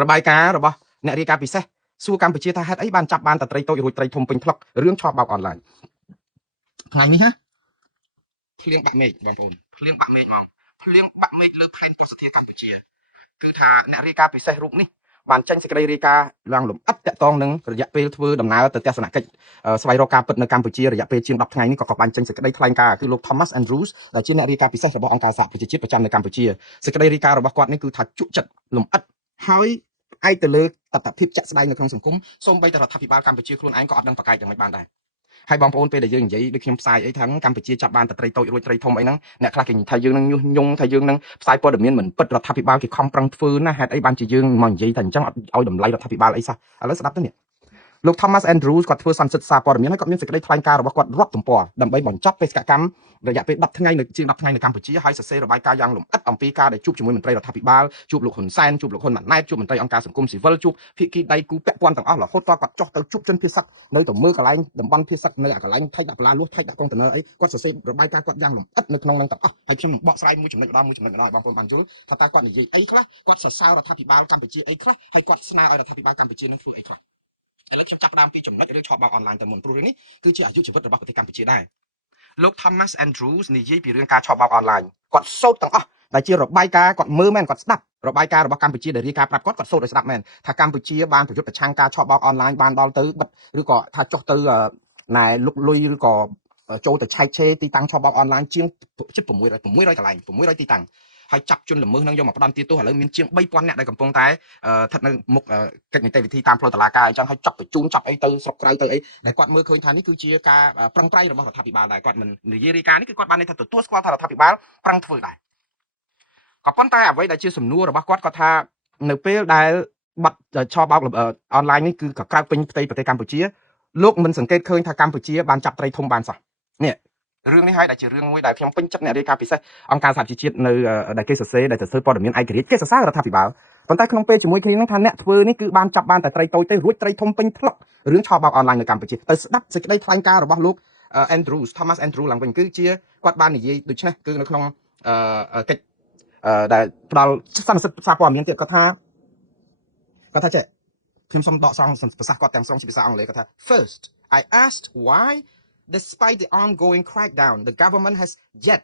របាយការណ៍របស់អ្នករាយការណ៍ពិសេសសួរកម្ពុជាថាហេតុអីបានចាប់បានតែត្រីតូចរួចត្រីធំពេញផ្លុករឿងឆបបោកអនឡាញថ្ងៃនេះណាភ្លៀងបាក់មេឃបងប្អូនភ្លៀងបាក់មេឃហ្មងភ្លៀងបាក់មេឃលើផែនទស្សនវិទ្យាកម្ពុជាគឺថាអ្នករាយការណ៍ពិសេសរូបនេះបានចេញសេចក្តីរាយការណ៍ឡើងលំអិតតាក់ទងនឹងរយៈពេលធ្វើដំណើរទៅទស្សនកិច្ចស្វែងរកការពិតនៅកម្ពុជារយៈពេលជាង10ថ្ងៃនេះក៏បានចេញសេចក្តីថ្លែងការណ៍គឺលោក Thomas Andrews ដែលជាអ្នករាយការណ៍ពិសេសរបស់អង្គការសហប្រជាជាតិប្រចាំនៅកម្ពុជាសេចក្តីរាយការណ៍របស់គាត់នេះគឺថាជក់ចិត្តលំអិតហើយឯកទៅលើតថភាពជាក់ស្ដែងនៅក្នុងសង្គមសូម្បីតែរដ្ឋាភិបាលកម្ពុជាខ្លួនឯងក៏អត់ដឹងប្រកែកយ៉ាងម៉េចបានដែរហើយបងប្អូនពេលដែលយើងនិយាយដូចខ្ញុំផ្សាយអីថាកម្ពុជាចាប់បានតែត្រីតូចរួចត្រីធំអីហ្នឹងអ្នកខ្លះគេថាយើងនឹងញុះញង់ថាយើងនឹងផ្សាយព័ត៌មានមិនពិតរដ្ឋាភិបាលគេខំប្រឹងធ្វើណាហេតុអីបានជាយើងមកនិយាយថាអញ្ចឹងអត់ឲ្យតម្លៃរដ្ឋាភិបាលអីសោះឥឡូវស្ដាប់ទៅនេះលោក Thomas Andrews គាត់ធ្វើសន្និសីទសារព័ត៌មានហើយគាត់មានសេចក្តីថ្លែងការណ៍របស់គាត់រាប់ទំព័រដើម្បីបញ្ចប់បេសកកម្មរយៈពេល10ថ្ងៃនៅជាង10ថ្ងៃនៅកម្ពុជាហើយសរសេររបាយការណ៍យ៉ាងលម្អិតអំពីការដែលជួបជាមួយមន្ត្រីរដ្ឋាភិបាលជួបលោកហ៊ុនសែនជួបលោកហ៊ុនម៉ាណែតជួបមន្ត្រីអង្គការសង្គមស៊ីវិលជួបភាគីដៃគូពាក់ព័ន្ធទាំងអស់រហូតដល់គាត់ចុះទៅជួបជនភៀសសឹកនៅទៅមើលកន្លែងតំបន់ភៀសសឹកនៅកន្លែងថៃដាក់បន្លាលួសថៃដាក់កុងតឺន័រអីគាត់សរសេររបាយការណ៍គាត់យ៉ាងលម្អិតនៅក្នុងនឹងទាំងអស់ហើយខ្ញុំនឹងបកស្រាយមួយចំណុចម្ដងឲ្យបងប្អូនបានយល់ថាតើគាត់និយាយអីខ្លះគាត់សរសើររដ្ឋាភិបាលកម្ពុជាអីខ្លះហើយគាត់ស្នើឲ្យរដ្ឋាភិបាលកម្ពុជានឹងធ្វើអីខ្លះខ្ញុំចាប់ផ្ដើមពីចំណុចរឿងឆបោកអនឡាញតែមុនព្រោះរឿងនេះគឺជាអាយុជីវិតរបស់ប្រទេសកម្ពុជាដែរលោក Thomas Andrews និយាយពីរឿងការឆបោកអនឡាញគាត់សូត្រទាំងអស់ដែលជារបាយការណ៍គាត់មើលមែនគាត់ស្ដាប់របាយការណ៍របស់កម្ពុជាដែលរាយការណ៍ប្រាប់គាត់សូត្រឲ្យស្ដាប់មែនថាកម្ពុជាបានប្រយុទ្ធប្រឆាំងការឆបោកអនឡាញបានដល់ទៅបិទឬក៏ថាចុះទៅណែលុកលុយឬក៏ចូលទៅឆែកឆេរទីតាំងឆបោកអនឡាញជាងជិត600កន្លែង600ទីតាំងហើយចាប់ជនល្មើសនឹងយកមកផ្ដន់ទាទោសឥឡូវមានជាង3000នាក់ដែលកំពុងតែស្ថិតនៅមុខកិច្ចនីតិវិធីតាមផ្លូវតុលាការអញ្ចឹងហើយចាប់បញ្ជូនចាប់អីទៅស្រុកក្រៅទៅអីដែលគាត់មើលឃើញថានេះគឺជាការប្រឹងប្រែងរបស់រដ្ឋាភិបាលដែរគាត់មិននិយាយរាយការណ៍នេះគឺគាត់បានន័យថាទទួលស្គាល់ថារដ្ឋាភិបាលប្រឹងធ្វើដែរក៏ប៉ុន្តែអ្វីដែលជាសំណួររបស់គាត់គាត់ថានៅពេលដែលបាត់ឆបោកអនឡាញនេះគឺក៏ក្រៅពេញផ្ទៃប្រទេសកម្ពុជាលោកមិនសង្កេតឃើញថាកម្ពុជាបានចាប់ត្រីធំបានសោះនេះរឿងនេះហើយដែលជារឿងមួយដែលខ្ញុំពេញចិត្តអ្នករាយការណ៍ពិសេសអង្គការសហជីវជាតិនៅដែលគេសរសេរព័ត៌មានឯករាជ្យគេសរសើររដ្ឋាភិបាលប៉ុន្តែក្នុងពេលជាមួយគ្នានឹងថាអ្នកធ្វើនេះគឺបានចាប់បានតែត្រីតូចទៅរួចត្រីធំពេញថ្លុករឿងឆបោកអនឡាញនៅកម្ពុជាទៅស្ដាប់សេចក្តីថ្លែងការណ៍របស់លោក Andrews Thomas Andrews ឡើងវិញគឺជាគាត់បាននិយាយដូចនេះគឺនៅក្នុងកិច្ចដែលផ្ដល់សន្និសីទសារព័ត៌មានទៀតគាត់ថាចេះខ្ញុំសូមដកស្រង់ភាសាគាត់ទាំងស្រុងជាភាសាអង់គ្លេសគាត់ថា First I asked why despite the ongoing crackdown the government has yet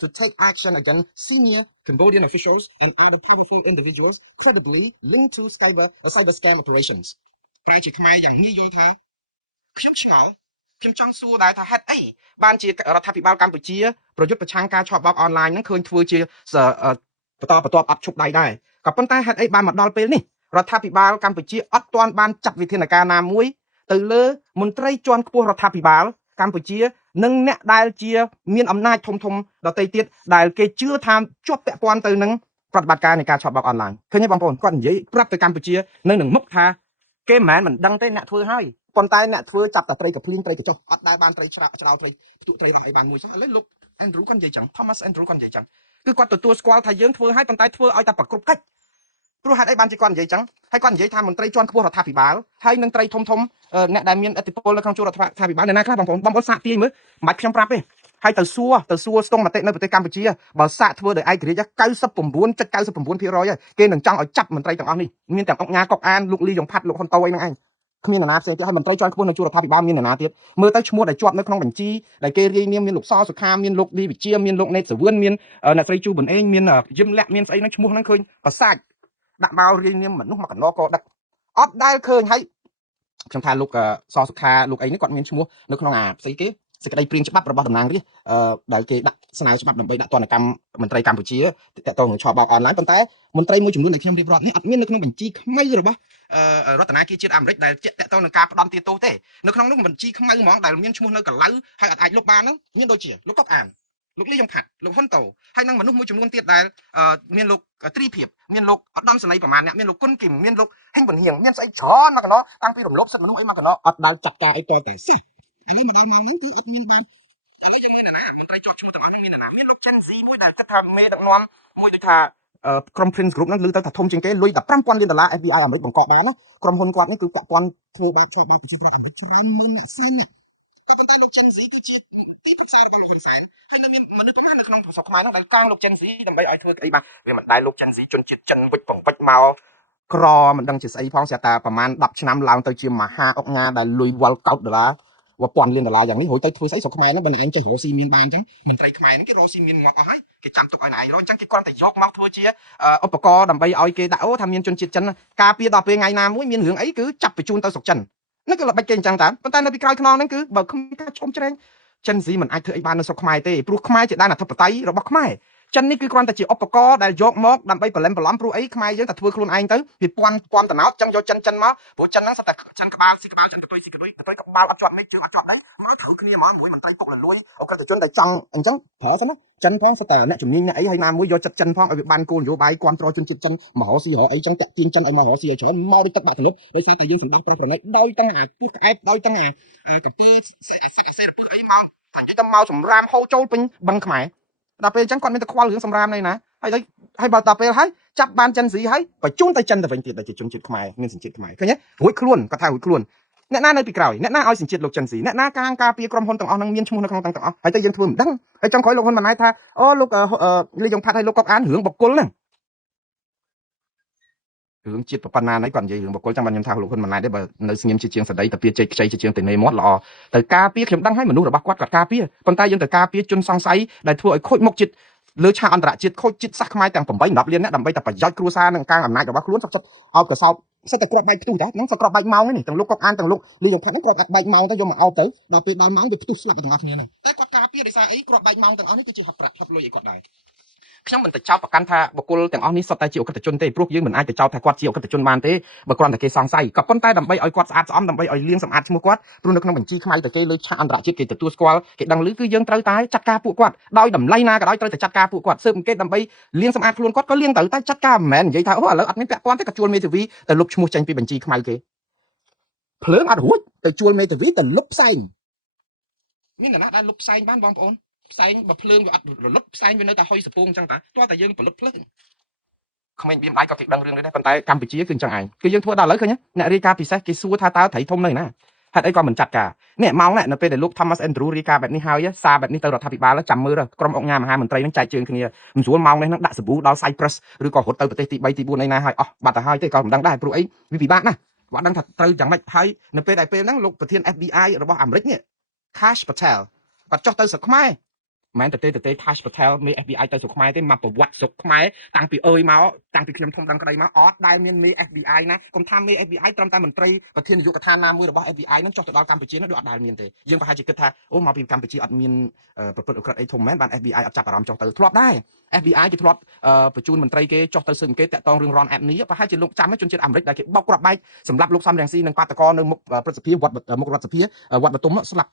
to take action against senior Cambodian officials and other powerful individuals credibly linked to cyber scam operations ប្រែជាខ្មែរយ៉ាងងាយយល់ថាខ្ញុំឆ្ងល់ខ្ញុំចង់សួរដែរថាហេតុអីបានជារដ្ឋាភិបាលកម្ពុជាប្រយុទ្ធប្រឆាំងការឆបបោកអនឡាញហ្នឹងឃើញធ្វើជាបន្តបន្ទាប់អត់ឈប់ដៃដែរក៏ប៉ុន្តែហេតុអីបានមកដល់ពេលនេះរដ្ឋាភិបាលកម្ពុជាអត់ទាន់បានចាត់វិធានការណាមួយទៅលើមន្ត្រីជាន់ខ្ពស់រដ្ឋាភិបាលកម្ពុជានិងអ្នកដែលជាមានអំណាចធំដទៃទៀតដែលគេជឿថាជាប់ពាក់ព័ន្ធទៅនឹងប្រតិបត្តិការនៃការឆបបោកអនឡាញឃើញទេបងប្អូនគាត់និយាយប្រាប់ទៅកម្ពុជានៅនឹងមុខថាគេមិនដឹងទេអ្នកធ្វើហើយប៉ុន្តែអ្នកធ្វើចាប់តែត្រីកភ្លៀងត្រីកញ្ចុះអត់ដែលបានត្រីច្រាក់ច្រោត្រីផ្ទុកត្រីរ៉ាំអីបានមួយឥឡូវលោក Andrew គាត់និយាយចឹង Thomas Andrew គាត់និយាយចឹងគឺគាត់ទទួលស្គាល់ថាយើងធ្វើហើយប៉ុន្តែធ្វើឲ្យតែប្រគ្រប់កិច្ចព្រោះហេតុអីបានជាគាត់និយាយចឹងហើយគាត់និយាយថាមន្ត្រីជាន់ខ្ពស់រដ្ឋាភិបាលហើយនឹងត្រីធំអ្នកដែលមានឥទ្ធិពលនៅក្នុងជួររដ្ឋាភិបាលនៅណាខ្លះបងប្អូនសាកទាញមើលមិនបាច់ខ្ញុំប្រាប់ទេហើយទៅសួរស្ទង់មតិនៅប្រទេសកម្ពុជាបើសាកធ្វើដោយឯករាជ្យ99.99%ហើយគេនឹងចង់ឲ្យចាប់មន្ត្រីទាំងអស់នេះមានទាំងអង្គញាកុកអានលោកលីយ៉ុងផាត់លោកហ៊ុនតូអីហ្នឹងឯងគ្មាននរណាផ្សេងទៀតហើយមន្ត្រីជាន់ខ្ពស់នៅជួររដ្ឋាភិបាលមាននរណាទៀតមើលទៅឈ្មោះដែលជាប់នៅក្នុងបញ្ជីដែលគេរាយនាមមានលោកសសុខាមានលោកឌីវិជាមានលោកណេតសវឿនមានអ្នកស្រីជូប៊ុនអេងមានយឹមលាក់មានស្អីហ្នឹងឈ្មោះហ្នឹងឃើញប្រសាច់ដាក់មករាយនាមមនុស្សមកកណ្ដោក៏ដឹកអត់ដែលឃើញហើយខ្ញុំថាលោកសសុខាលោកអីនេះគាត់មានឈ្មោះនៅក្នុងស្អីគេសេចក្តីព្រៀងច្បាប់របស់តំណាងរាស្ត្រដែលគេដាក់ស្នើច្បាប់ដើម្បីដាក់ទណ្ឌកម្មមន្ត្រីកម្ពុជាតទៅនឹងឆបោកអនឡាញប៉ុន្តែមន្ត្រីមួយចំនួនដែលខ្ញុំរៀបរាប់នេះអត់មាននៅក្នុងបញ្ជីខ្មៅរបស់រដ្ឋាភិបាលជាតិអាមេរិកដែលតទៅនឹងការផ្ដន់ទាទោសទេនៅក្នុងនោះបញ្ជីខ្មៅហ្មងដែលមានឈ្មោះនៅកន្លៅហើយអាចលុបបានហ្នឹងមានដូចជាលោកកុកអានលោកលីយ៉ុងផាត់លោកហ៊ុនតូហើយនឹងមនុស្សមួយចំនួនទៀតដែលមានលោកទ្រីភិបមានលោកឧត្តមសេនីយ៍ប្រមាណអ្នកមានលោកគុណគឹមមានលោកហេងប៊ុនហៀងមានស្អីច្រើនមកកណ្ដោតាំងពីរំលោភសិទ្ធិមនុស្សអីមកកណ្ដោអត់ដល់ចាត់ការអីតតែសោះឥឡូវមកដល់ម៉ោងនេះគឺអត់មានបានឥឡូវយើងមានណាមន្ត្រីជាប់ឈ្មោះទាំងអស់នេះមានណាមានលោកចិនស៊ីមួយដែលគិតថាមេដឹកនាំមួយដូចថាក្រុម Prince Group ហ្នឹងឮទៅថាធំជាងគេលុយ$15,000 លាន FBI អាមេរិកបង្កប់បានណាក្រុមហ៊ុនគាត់នេះគឺពាក់ព័ន្ធធ្វើបាបជាប់បានប្រជាប្រដ្ឋអាមេរិកច្រើនម៉ឺនអ្នកសៀនណាក៏ប៉ុន្តែលោកចិនស៊ីគឺជាទីប្រឹក្សារបស់លោកហ៊ុនសែនហើយនៅមានមនុស្សប្រមាណនៅក្នុងស្រុកខ្មែរនោះដែលកាងលោកចិនស៊ីដើម្បីឲ្យធ្វើក្តីបានវាមិនដែលលោកចិនស៊ីជនជាតិចិនវិចបង្វិចមក ក្រមិនដឹងជាស្អីផងស្រាប់តែប្រហែល10ឆ្នាំឡើងទៅជាមហាអុកញ៉ាដែលលុយវល់កោតដុល្លារ1000 លានដុល្លារយ៉ាងនេះរួចទៅធ្វើស្អីស្រុកខ្មែរហ្នឹងបើឯងចេះរកស៊ីមានបានអញ្ចឹងមន្ត្រីខ្មែរហ្នឹងគេរកស៊ីមានមកអស់ហើយគេចាំទុកឲ្យឯងរកអញ្ចឹងគេគ្រាន់តែយកមកធ្វើជាឧបករណ៍ដើម្បីឲ្យគេដាក់អូថាមានជនជាតិចិនការពារដល់ពេលថ្ងៃណាមួយមានរឿងអីគឺចាប់បញ្ជូនទៅស្រុកចិនហ្នឹងគឺល្បិចគេអញ្ចឹងតាប៉ុន្តែនៅពីក្រោយខ្នងហ្នឹងគឺបើគ្មានការឈុំច្រែងចិនស៊ីមិនអាចធ្វើអីបាននៅស្រុកខ្មែរទេព្រោះខ្មែរជាដែនអធិបតេយ្យរបស់ខ្មែរចិននេះគឺគ្រាន់តែជាឧបករណ៍ដែលយកមកដើម្បីបលែមបន្លំព្រោះអីខ្មែរយើងតែធ្វើខ្លួនឯងទៅវាពាន់តំណោតចឹងយកចិនមកព្រោះចិនហ្នឹងសិតតែចិនក្បាលស៊ីក្បាលចិនកតុយស៊ីកតុយក្បាលអត់ជាប់មេឃជើងអត់ជាប់ដីមកត្រូវគ្នាហ្មងមួយមន្ត្រីពុកលលួយអក្រិតជនដែលចង់អញ្ចឹងប្រើសិនណាចិនផងសិតតែអ្នកជំនាញអ្នកអីហើយណាមួយយកចិត្តចិនផងឲ្យវាបានគោលនយោបាយគ្រប់គ្រងជនជាតិចិនមហោស៊ីរអីចឹងតាក់ទាញចិនឲ្យមហោស៊ីឲ្យច្រើនមកដូចទឹកដាក់ទលឹបដោយសារតែយើងសម្ដែងប្រណិតដោយទាំងអាទិសក្អែបដោយទាំងអាកាពីអីមកថានិយាយទៅមកសម្រាមហូរចូលពេញបឹងខ្មែរដល់ពេលអញ្ចឹងគាត់មានតែខ្វល់រឿងសម្រាមនេះណាហើយបើដល់ពេលហើយចាប់បានចិនស៊ីហើយបញ្ជូនទៅចិនទៅវិញទៀតដែលជាជនជាតិខ្មែរមានសញ្ជាតិខ្មែរឃើញទេរួចខ្លួនគាត់ថារួចខ្លួនអ្នកណានៅពីក្រោយអ្នកណាឲ្យសញ្ជាតិលោកចិនស៊ីអ្នកណាការពារក្រុមហ៊ុនទាំងអស់នឹងមានឈ្មោះនៅក្នុងទាំងអស់ហើយទៅយើងធ្វើមិនដឹងហើយចង់ក្រោយលោកហ៊ុនម៉ាណែតថាអូលោកលីយ៉ុងផាត់ហើយលោកកុកអានរឿងបកគលហ្នឹងរឿងជាតិប៉ុណ្ណានេះគាត់និយាយរឿងបកគលចាំបានខ្ញុំថាលោកហ៊ុនម៉ាណែតទេបើនៅស្ងៀមជាជាងសដីតាពីជ័យខ្ចីជាជាងទៅនេមាត់ល្អទៅការពារខ្ញុំដឹងហើយមនុស្សរបស់គាត់ការពារប៉ុន្តែយើងទៅការពារជនសង្ស័យដែលធ្វើឲ្យខូចមុខជាតិលើឆាកអន្តរជាតិខូចជាតិសាសខ្មែរទាំង8 10លានអ្នកដើម្បីតែប្រយោជន៍គ្រួសារនិងការអំណាចរបស់ខ្លួនសុខចិត្តអោបកសោបសិតតែក្របបែកផ្ទុះតែហ្នឹងសក្របបែកម៉ោងនេះទាំងលោកកុកអានទាំងលោកលីយ៉ុងផាត់ហ្នឹងក្របបែកម៉ោងទៅយកមកអោបទៅដល់ពេលដល់ម៉ោងវាផ្ទុះស្លាប់ទាំងអស់គ្នាហ្នឹងតែគាត់ការពារដោយសារអីក្របបែកម៉ោងទាំងអស់នេះគឺជាហឹបប្រាក់ហឹបលុយឲ្យគាត់ដែរខ្ញុំមិនទៅចោទប្រកាន់ថាបុគ្គលទាំងអស់នេះសុទ្ធតែជាអក្រិតជនទេព្រោះយើងមិនអាចទៅចោទថាគាត់ជាអក្រិតជនបានទេបើគ្រាន់តែគេសង្ស័យក៏ប៉ុន្តែដើម្បីឲ្យគាត់ស្អាតស្អំដើម្បីឲ្យលាងសម្អាតឈ្មោះគាត់ព្រោះនៅក្នុងបញ្ជីខ្មៅតែគេលើឆាកអន្តរជាតិគេទទួលស្គាល់គេដឹងឮគឺយើងត្រូវតែចាត់ការពួកគាត់ដោយតម្លៃណាក៏ដោយត្រូវតែចាត់ការពួកគាត់ស៊ើបអង្កេតដើម្បីលាងសម្អាតខ្លួនគាត់ក៏លាងទៅតែចាត់ការមិនមែននិយាយថាអូឥឡូវអត់មានពាក់ព័ន្ធទេក៏ជួលមេធាវីទៅលុបឈ្មោះចេញពីបញ្ជីខ្មៅគេភ្លើងអត់រួចទៅជួលមេធាវីទៅលុបផ្សែងមាននរណាដែលលុបផ្សែងបានបងប្អូនផ្សែងបើភ្លើងវាអត់រលត់ផ្សែងវានៅតែហុយសពងអញ្ចឹងតាទោះតែយើងផលិតភ្លើងក្មេងបៀមដៃក៏គេដឹងរឿងនេះដែរប៉ុន្តែកម្ពុជាគឺអញ្ចឹងឯងគឺយើងធ្វើដល់ឥឡូវឃើញអ្នករាយការណ៍ពិសេសគេសួរថាតើត្រីធំនៅណាហេតុអីក៏មិនចាត់ការនេះម៉ោងនេះនៅពេលដែលលោក Thomas Andrew រាយការណ៍បែបនេះហើយសារបែបនេះទៅរដ្ឋាភិបាលចាំមើលក្រុមអង្គការមហាមន្ត្រីនឹងចែកជើងគ្នាមិនស្រួលម៉ោងនេះនឹងដាក់សាប៊ូដល់ Cyprus ឬក៏រត់ទៅប្រទេសទី3ទី4ឯណាហើយអស់បាត់ទៅហើយទេក៏មិនដឹងដែរព្រោះអីវាពិបាកណាស់គាត់ដឹងថាត្រូវយ៉ាងម៉េចហើយនៅពេលដែលពេលហ្នឹងលោកប្រធាន FBI របស់អាមេរិកនេះ Kash Patel គាត់ចុះទៅស្រុកខ្មែរមិនតែទេ Kash Patel មេ FBI ទៅស្រុកខ្មែរទេមកប្រវត្តិស្រុកខ្មែរតាំងពីអើយមកតាំងពីខ្ញុំធំដឹងក្តីមកអត់ដែលមានមេ FBI ណាកុំថាមេ FBI ត្រឹមតែមន្ត្រីប្រធាននាយកដ្ឋានណាមួយរបស់ FBI នឹងចុះទៅដល់កម្ពុជានោះដូចអត់ដែលមានទេយើងប្រហែលជាគិតថាអូមកពីកម្ពុជាអត់មានប្រព្រឹត្តអក្រិតអីធំមែនបាន FBI អត់ចាប់អារម្មណ៍ចុះទៅធ្លាប់ដែរ FBI គេធ្លាប់បញ្ជូនមន្ត្រីគេចុះទៅស៊ើបអង្កេតតាក់ទងរឿង Ron Epney ប្រហែលជាលោកចាំជនជាតិអាមេរិកដែលគេបោកគ្រាប់បែកសម្រាប់លោកសំរងស៊ីនិងបាតកោនៅមុខព្រឹទ្ធសភាវត្តមុខរដ្ឋសភាវត្តបទុមស្លាប់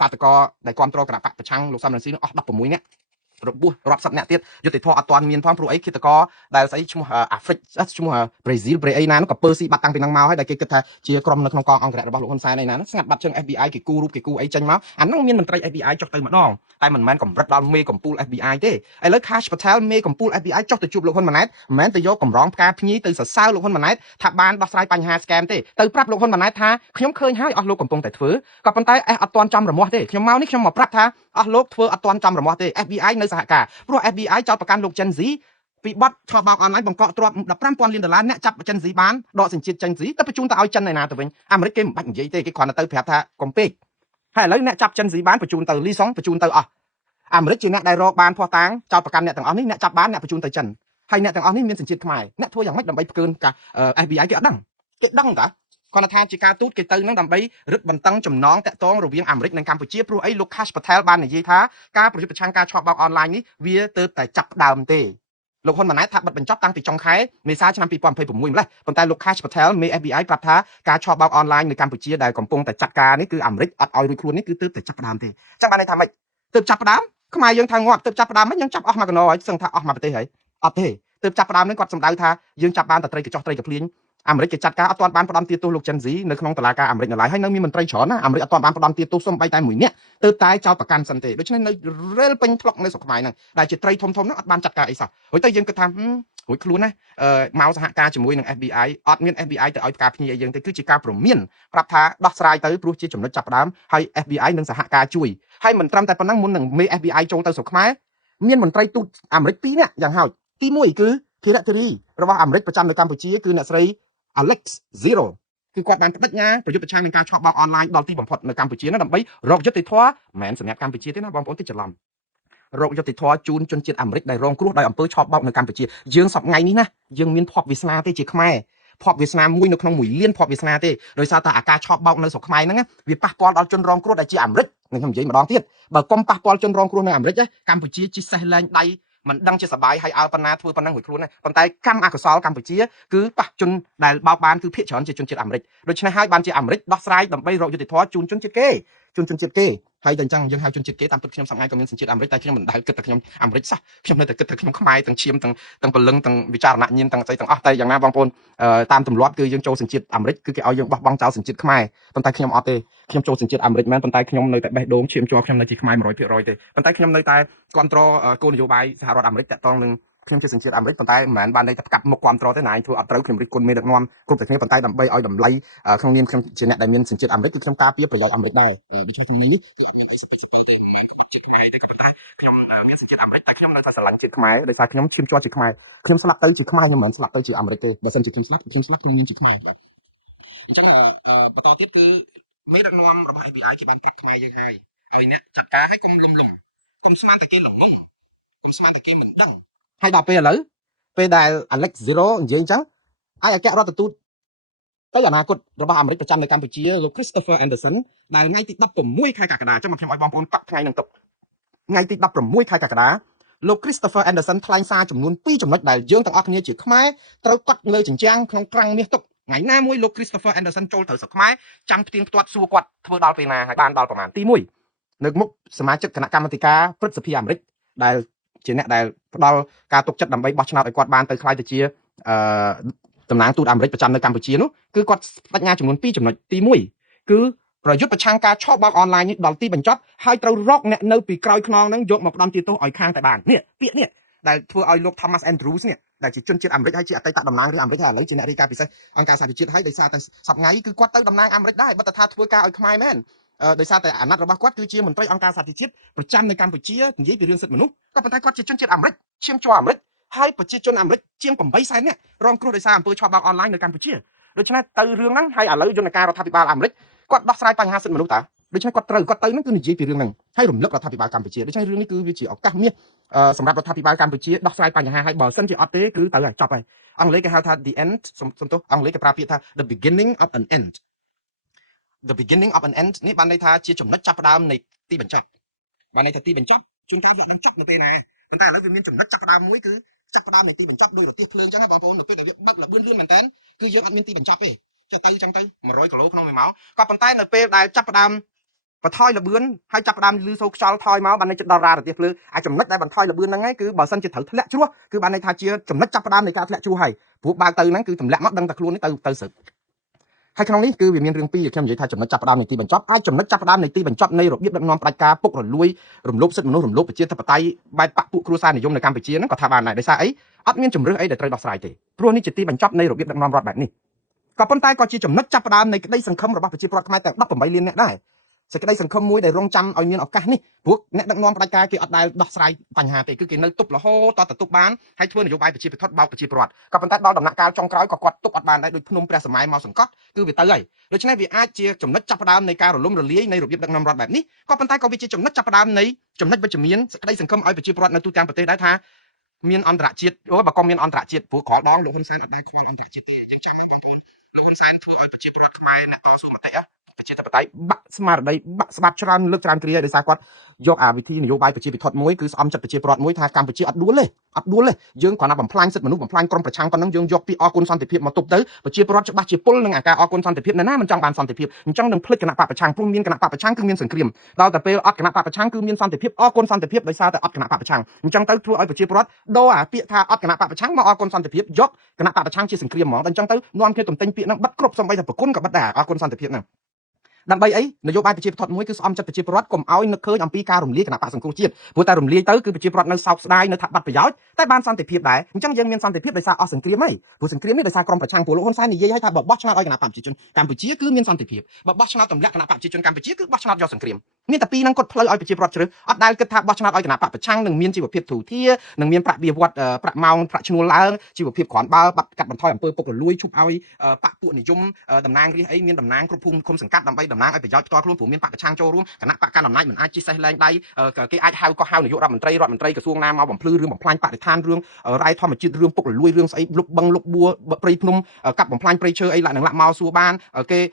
បាតកោដែលគ្រប់គ្រងគណៈបកប្រឆាំងលោកសំរងស៊ីនឹងអស់16នាក់របួសរាប់សិបអ្នកទៀតយុទ្ធធរអត់ទាន់មានផងព្រោះអីឃាតករដែលស្អីឈ្មោះអាហ្វ្រិកឈ្មោះប្រេស៊ីលប្រេអីណានោះក៏ពើស៊ីបាត់តាំងពីហ្នឹងមកហើយដែលគេគិតថាជាក្រុមនៅក្នុងកងអង្គរៈរបស់លោកហ៊ុនសែនឯណាស្ងាត់បាត់ជើង FBI គេគូរូបគេគូអីចេញមកអាហ្នឹងមានមន្ត្រី FBI ចុះទៅម្ដងតែមិនមែនកម្រិតដល់មេកំពូល FBI ទេឥឡូវ Kash Patel មេកំពូល FBI ចុះទៅជួបលោកហ៊ុនម៉ាណែតមិនមែនទៅយកកម្រងផ្កាភ្ញីទៅសរសើរលោកហ៊ុនម៉ាណែតថាបានដោះស្រាយបញ្ហា scam ទេទៅប្រាប់លោកហ៊ុនម៉ាណែតថាខ្ញុំឃើញហើយអស់លោកកំពុងតែធ្វើក៏ប៉ុន្តែអត់ទាន់ចំរមាស់ទេខ្ញុំមកនេះខ្ញុំមកប្រាប់ថាអស់លោកធ្វើអត់ទាន់ចំរមាស់ទេ FBI នៅសហការព្រោះ FBI ចោទប្រកាន់លោក Gen Z ពីបទឆបោកអនឡាញបង្កក់ទ្រព្យ$15,000 លានអ្នកចាប់ Gen Z បានដកសញ្ជាតិ Gen Z ទៅបញ្ជូនទៅឲ្យចិនឯណាទៅវិញអាមេរិកគេមិនបាច់និយាយទេគេគ្រាន់តែទៅប្រាប់ថាកុំពេកហើយឥឡូវអ្នកចាប់ Gen Z បានបញ្ជូនទៅលីសុងបញ្ជូនទៅអស់អាមេរិកជាអ្នកដែលរកបានភ័ស្តុតាងចោទប្រកាន់អ្នកទាំងអស់នេះអ្នកចាប់បានអ្នកបញ្ជូនទៅចិនហើយអ្នកទាំងអស់នេះមានសញ្ជាតិខ្មែរអ្នកធ្វើយ៉ាងម៉េចដើម្បីផ្កើនការ FBI គេអត់ដឹងគេដឹងតាគាត់ថាជាការទូតគេទៅនឹងដើម្បីរឹតបន្តឹងចំណងតាក់ទងរវាងអាមេរិកនិងកម្ពុជាព្រោះអីលោក Kash Patel បាននិយាយថាការប្រយុទ្ធប្រឆាំងការឆបោកអនឡាញនេះវាទៅតែចាប់ផ្ដើមទេលោកហ៊ុនម៉ាណែតថាបិទបញ្ចប់តាំងពីចុងខែមេសាឆ្នាំ2026ម្លេះប៉ុន្តែលោក Kash Patel មេ FBI ប្រាប់ថាការឆបោកអនឡាញនៅកម្ពុជាដែលកំពុងតែចាត់ការនេះគឺអាមេរិកអត់ឲ្យរួចខ្លួននេះគឺទើបតែចាប់ផ្ដើមទេអញ្ចឹងបានន័យថាម៉េចទើបចាប់ផ្ដើមខ្មែរយើងថាងាប់ទើបចាប់ផ្ដើមហ្នឹងយើងចាប់អស់មកកណោហើយសឹងថាអស់មកប្រទេសហើយអត់ទេទើបចាប់ផ្ដើមហ្នឹងគាត់សម្ដៅថាយើងចាប់បានតែត្រីកញ្ចុះត្រីកភ្លៀងអាមេរិកគេចាត់ការអត់ទាន់បានផ្ដន់ទាទោសលោក Gen Z នៅក្នុងតុលាការអាមេរិកនៅឡើយហើយនៅមានមន្ត្រីច្រើនណាអាមេរិកអត់ទាន់បានផ្ដន់ទាទោសសូម្បីតែមួយនាក់ទើបតែចោទប្រកាន់សិនទេដូច្នេះនៅរេលពេញផ្លុកនៅស្រុកខ្មែរហ្នឹងដែលជាត្រីធំហ្នឹងអត់បានចាត់ការអីសោះរួចទៅយើងគិតថារួចខ្លួនណាមកសហការជាមួយនឹង FBI អត់មាន FBI ទៅឲ្យផ្កាភ្ញីអីយើងទេគឺជាការព្រមានប្រាប់ថាដោះស្រាយទៅព្រោះជាចំណុចចាប់ផ្ដើមហើយ FBI នឹងសហការជួយហើយមិនត្រឹមតែប៉ុណ្ណឹងមុននឹងមេ FBI ចូលទៅស្រុកខ្មែរមានមន្ត្រីទូតអាមេរិក2នាក់យ៉ាងហោចទី1គឺ territory របស់អាមេរិកប្រចាំនៅកម្ពុជាគឺអ្នកស្រី Alex Zero គឺគាត់បានបដិញ្ញាប្រយុទ្ធប្រឆាំងនឹងការឆបោកអនឡាញដល់ទីបំផុតនៅកម្ពុជានោះដើម្បីរកយុត្តិធម៌មិនមែនសម្រាប់កម្ពុជាទេណាបងប្អូនតិចច្រឡំរកយុត្តិធម៌ជូនជនជាតិអាមេរិកដែលរងគ្រោះដោយអំពើឆបោកនៅកម្ពុជាយើងសពថ្ងៃនេះណាយើងមានភ័ព្វវាសនាទេជាខ្មែរភ័ព្វវាសនាមួយនៅក្នុង1លានភ័ព្វវាសនាទេដោយសារតែអាការឆបបោកនៅស្រុកខ្មែរហ្នឹងវាប៉ះពាល់ដល់ជនរងគ្រោះដែលជាអាមេរិកនឹងខ្ញុំនិយាយម្ដងទៀតបើកុំប៉ះពាល់ជនរងគ្រោះនៅអាមេរិកកម្ពុជាជិះសេះលែងដៃមិនដឹងជាសបាយហើយអើប៉ុណ្ណាធ្វើប៉ុណ្ណឹងមួយខ្លួនដែរប៉ុន្តែកម្មអកុសលកម្ពុជាគឺប៉ះជនដែលបោកបានគឺភាគច្រើនជាជនជាតិអាមេរិកដូច្នេះហើយបានជាអាមេរិកដោះស្រាយដើម្បីរកយុត្តិធម៌ជូនជនជាតិគេហើយតែអញ្ចឹងយើងហៅជនជាតិគេតាមពិតខ្ញុំសប្ងាយក៏មានសញ្ជាតិអាមេរិកតែខ្ញុំមិនដែលគិតតែខ្ញុំអាមេរិកសោះខ្ញុំនៅតែគិតថាខ្ញុំខ្មែរទាំងឈាមទាំងពលឹងទាំងវិចារណញ្ញាណទាំងស្អីទាំងអស់តែយ៉ាងណាបងប្អូនតាមទម្លាប់គឺយើងចូលសញ្ជាតិអាមេរិកគឺគេឲ្យយើងបោះបង់ចោលសញ្ជាតិខ្មែរប៉ុន្តែខ្ញុំអត់ទេខ្ញុំចូលសញ្ជាតិអាមេរិកមែនប៉ុន្តែខ្ញុំនៅតែបេះដូងឈាមជ័រខ្ញុំនៅជាខ្មែរ 100% ទេប៉ុន្តែខ្ញុំនៅតែគ្រប់គ្រងគោលនយោបាយសហរដ្ឋអាមេរិកតាក់ទងនឹងខ្ញុំជាសញ្ជាតិអាមេរិកប៉ុន្តែមិនមែនបានន័យថាផ្កាប់មុខគ្រប់គ្រងទេណាធ្វើអត់ត្រូវខ្ញុំរិះគន់មេដឹកនាំគ្រប់តែគ្នាប៉ុន្តែដើម្បីឲ្យតម្លៃក្នុងនាមខ្ញុំជាអ្នកដែលមានសញ្ជាតិអាមេរិកគឺខ្ញុំការពារប្រយោជន៍អាមេរិកដែរដូច្នេះក្នុងនេះគឺអត់មានអីស្ពេចស្ពើទេចិត្តខ្មែរតែគឺថាខ្ញុំមានសញ្ជាតិអាមេរិកតែខ្ញុំនៅតែស្រឡាញ់ជាតិខ្មែរដោយសារខ្ញុំឈាមជ័រជាខ្មែរខ្ញុំស្លាប់ទៅជាខ្មែរខ្ញុំមិនមែនស្លាប់ទៅជាអាមេរិកទេបើមិនជាខ្ញុំស្លាប់ខ្ញុំមានជាខ្មែរបាទអញ្ចឹងបន្តទៀតគឺមេដឹកនាំរបស់ FBI គេបានប្រាប់ខ្មែរយើងហើយអ្នកចាត់ការឲ្យកុំលំកុំស្មានតែគេល្ងងកុំស្មានតែគេមិនដឹងហើយដល់ពេលឥឡូវពេលដែល Alex Zero និយាយអញ្ចឹងឯកអគ្គរដ្ឋទូតទៅអនាគតរបស់អាមេរិកប្រចាំនៅកម្ពុជាលោក Christopher Anderson ដែលថ្ងៃទី16ខែកក្កដាអញ្ចឹងខ្ញុំឲ្យបងប្អូនកាត់ថ្ងៃនឹងទុកថ្ងៃទី16ខែកក្កដាលោក Christopher Anderson ថ្លែងសារចំនួន2ចំណុចដែលយើងទាំងអស់គ្នាជាខ្មែរត្រូវកត់លើជញ្ជាំងក្នុងក្រាំងមាសទុកថ្ងៃណាមួយលោក Christopher Anderson ចូលទៅស្រុកខ្មែរចាំផ្ទៀងផ្ទាត់សួរគាត់ធ្វើដល់ពេលណាហើយបានដល់ប្រហែលទី1នៅមុខសមាជិកគណៈកម្មាធិការព្រឹទ្ធសភាអាមេរិកដែលជាអ្នកដែលផ្ដល់ការទុកចិត្តដើម្បីបោះឆ្នោតឲ្យគាត់បានទៅខ្លាយទៅជាតំណាងទូតអាមេរិកប្រចាំនៅកម្ពុជានោះគឺគាត់បញ្ញាចំនួន2ចំណុចទី1គឺប្រយុទ្ធប្រឆាំងការឆបោកអនឡាញនេះដល់ទីបញ្ចប់ហើយត្រូវរកអ្នកនៅពីក្រោយខ្នងហ្នឹងយកមកផ្ដន់ទាទោសឲ្យខាងតែបាននេះពាក្យនេះដែលធ្វើឲ្យលោក Thomas Andrews នេះដែលជាជនជាតិអាមេរិកហើយជាអតីតតំណាងរាស្ត្រអាមេរិកហើយឥឡូវជាអ្នករាយការណ៍ពិសេសអង្គការសហប្រជាជាតិហើយដោយសារតែសប្តាហ៍ថ្ងៃគឺគាត់ទៅតំណាងអាមេរិកដែរបើថាធ្វើការឲ្យខ្មែរមែនដោយសារតែអាណត្តិរបស់គាត់គឺជាមន្ត្រីអង្គការសហប្រជាជាតិប្រចាំនៅកម្ពុជានិយាយពីរឿងសិទ្ធិមនុស្សក៏ប៉ុន្តែគាត់ជាជនជាតិអាមេរិកឈាមជ័រអាមេរិកហើយប្រជាជនអាមេរិកជាង8សែននាក់រងគ្រោះដោយសារអំពើឆបោកអនឡាញនៅកម្ពុជាដូច្នេះទៅរឿងហ្នឹងហើយឥឡូវយន្តការរដ្ឋាភិបាលអាមេរិកគាត់ដោះស្រាយបញ្ហាសិទ្ធិមនុស្សតើដូច្នេះគាត់ទៅហ្នឹងគឺនិយាយពីរឿងហ្នឹងហើយរំលឹករដ្ឋាភិបាលកម្ពុជាដូច្នេះរឿងនេះគឺវាជាឱកាសមាសសម្រាប់រដ្ឋាភិបាលកម្ពុជាដោះស្រាយបញ្ហាហើយបើសិនជាអត់ទេគឺទៅហើយចប់ហើយអង់គ្លេសគេហៅថា the end សំទោសអង់គ្លេសគេប្រើពាក្យថា the beginning of an end នេះបានន័យថាជាចំណុចចាប់ផ្ដើមនៃទីបញ្ចប់បានន័យថាទីបញ្ចប់ជួនកាលវាអត់ដឹងចប់នៅពេលណាប៉ុន្តែឥឡូវវាមានចំណុចចាប់ផ្ដើមមួយគឺចាប់ផ្ដើមនៃទីបញ្ចប់ដោយរទេះភ្លើងអញ្ចឹងបងប្អូននៅពេលដែលវាបើកលបឿនលឿនមែនតើគឺយើងអត់មានទីបញ្ចប់ទេចុះទៅអញ្ចឹងទៅ100គីឡូក្នុង1ម៉ោងក៏ប៉ុន្តែនៅពេលដែលចាប់ផ្ដើមបន្ថយលបឿនហើយចាប់ផ្ដើមលឺសូរខ្យល់ថយមកបានន័យចិត្តដល់រ៉ារទេភ្លើងអាចចំណុចដែលបន្ថយលបឿនហ្នឹងឯងគឺបើសិនជាត្រូវធ្លាក់ជ្រោះគឺបានន័យថាជាចំណុចចាប់ផ្ដើមនៃការធ្លាក់ជ្រោះហើយព្រោះបើកទៅហ្នឹងគឺទម្លាក់មកដឹងតែខ្លួននេះទៅសឹកហើយក្នុងនេះគឺវាមានរឿងពីរខ្ញុំនិយាយថាចំណុចចាប់ផ្ដើមនៃទីបញ្ចប់អាចចំណុចចាប់ផ្ដើមនៃទីបញ្ចប់នៃរបៀបដឹកនាំផ្ដាច់ការពុករលួយរំលោភសិទ្ធិមនុស្សរំលោភប្រជាធិបតេយ្យបែបបកពួកគ្រួសារនិយមនៅកម្ពុជាហ្នឹងក៏ថាបានដែរដោយសារអីអត់មានជំរឿនអីដែលត្រូវដោះស្រាយទេព្រោះនេះជាទីបញ្ចប់នៃរបៀបដឹកនាំរដ្ឋបែបនេះក៏ប៉ុន្តែក៏ជាចំណុចចាប់ផ្ដើមនៃក្តីសង្ឃឹមរបស់ប្រជាពលរដ្ឋខ្មែរទាំង18លាននាក់ដែរសេចក្តីសង្ឃឹមមួយដែលរងចាំឲ្យមានឱកាសនេះព្រោះអ្នកដឹកនាំផ្ដាច់ការគេអត់ដែលដោះស្រាយបញ្ហាទេគឺគេនៅទប់រហូតតទៅទប់បានហើយធ្វើនយោបាយប្រជាពិធបោកប្រជាពលរដ្ឋក៏ប៉ុន្តែដល់ដំណាក់កាលចុងក្រោយក៏គាត់ទប់អត់បានដែរដូចភ្នំព្រះសម័យមកសង្កត់គឺវាទៅហើយដូច្នេះវាអាចជាចំណុចចាប់ផ្ដើមនៃការរលំរលាយនៃរបៀបដឹកនាំរដ្ឋបែបនេះក៏ប៉ុន្តែក៏វាជាចំណុចចាប់ផ្ដើមនៃចំណុចវិជ្ជមានសេចក្តីសង្ឃឹមឲ្យប្រជាពលរដ្ឋនៅទូទាំងប្រទេសដែរថាមានអន្តរជាតិបើក៏មានអន្តរជាតិព្រោះក្រដងលោកហ៊ុនសែនអត់ដែលខ្វល់អន្តរជាតិទេអញ្ចឹងចាំបងប្អូនលោកហ៊ុនសែនធ្វើឲ្យប្រជាពលរដ្ឋខ្មែរអ្នកតស៊ូមតិប្រជាធិបតេយ្យបាក់ស្មារតីបាក់ស្បាត់ច្រើនលើកច្រើនគ្រាដោយសារគាត់យកអាវិធីនយោបាយប្រជាពិធមួយគឺស្អំចិត្តប្រជាពលរដ្ឋមួយថាកម្ពុជាអត់ដួលទេយើងគ្រាន់តែបំផ្លាញសិទ្ធិមនុស្សបំផ្លាញក្រុមប្រឆាំងប៉ុណ្ណឹងយើងយកពីអគុណសន្តិភាពមកទប់ទៅប្រជាពលរដ្ឋច្បាស់ជាពុលនឹងអាការអគុណសន្តិភាពណាមិនចង់បានសន្តិភាពអញ្ចឹងនឹងភ្លេចគណៈបកប្រឆាំងព្រោះមានគណៈបកប្រឆាំងគឺមានសង្គ្រាមដល់តែពេលអត់គណៈបកប្រឆាំងគឺមានសន្តិភាពអគុណសន្តិភាពដោយសារតែអត់គណៈបកប្រឆាំងអញ្ចឹងទៅធ្វើឲ្យប្រជាពលរដ្ឋដូរអាពាក្យថាអត់គណៈបកប្រឆាំងមកអគុណសន្តិភាពយកគណៈបកប្រឆាំងជាសង្គ្រាមហ្មងអញ្ចឹងទៅនាំគ្នាទំទិញពាក្យហ្នឹងបិទគ្រប់សំបីតែប្រគុណក៏បិទដែរអគុណសន្តិភាពហ្នឹងដើម្បីអីនយោបាយប្រជាពិធមួយគឺស្អំចិត្តប្រជាពលរដ្ឋកុំឲ្យនឹកឃើញអំពីការរំលាយគណៈបកសង្គ្រោះជាតិព្រោះតែរំលាយទៅគឺប្រជាពលរដ្ឋនៅសោកស្ដាយនៅថាបាត់ប្រយោជន៍តែបានសន្តិភាពដែរអញ្ចឹងយើងមានសន្តិភាពដោយសារអស់សង្គ្រាមហើយព្រោះសង្គ្រាមនេះដោយសារក្រុមប្រឆាំងពលលោកហ៊ុនសែននិយាយឲ្យថាបើបោះឆ្នោតឲ្យគណៈបកប្រជាជនកម្ពុជាគឺមានសន្តិភាពបើបោះឆ្នោតទម្លាក់គណៈបកប្រជាជនកម្ពុជាគឺបោះឆ្នោតយកសង្គ្រាម មានតែពីរហ្នឹងគាត់ផ្លូវឲ្យប្រជាពលរដ្ឋជ្រើសអត់ដែលគិតថាបោះឆ្នោតឲ្យគណៈបកប្រឆាំងនឹងមានជីវភាពទូធានឹងមានប្រាក់បៀវត្តប្រាក់ម៉ោងប្រាក់ឈ្នួលឡើងជីវភាពគ្រាន់បើបាត់កាត់បន្ថយអំពើពុករលួយឈប់ឲ្យបកពួកនិយមតំណាងរាស្ត្រអីមានតំណាងគ្រប់ភូមិឃុំសង្កាត់ដើម្បីតំណាងឲ្យប្រយោជន៍ផ្ទាល់ខ្លួនព្រោះមានបកប្រឆាំងចូលរួមគណៈបកកណ្ដាលអំណាចមិនអាចជិះសេះលែងដៃគេអាចហៅក៏ហៅនាយករដ្ឋមន្ត្រីក្រសួងណាមកបំភ្លឺរឿងបំផ្លាញបរិស្ថានរឿងរាយធម្មជាតិរឿងពុករលួយរឿងស្អីលុបបឹងលុបបួព្រៃភ្នំកាប់បំផ្លាញព្រៃឈើអីឡាក់នឹងឡាក់មកសួរបានគេ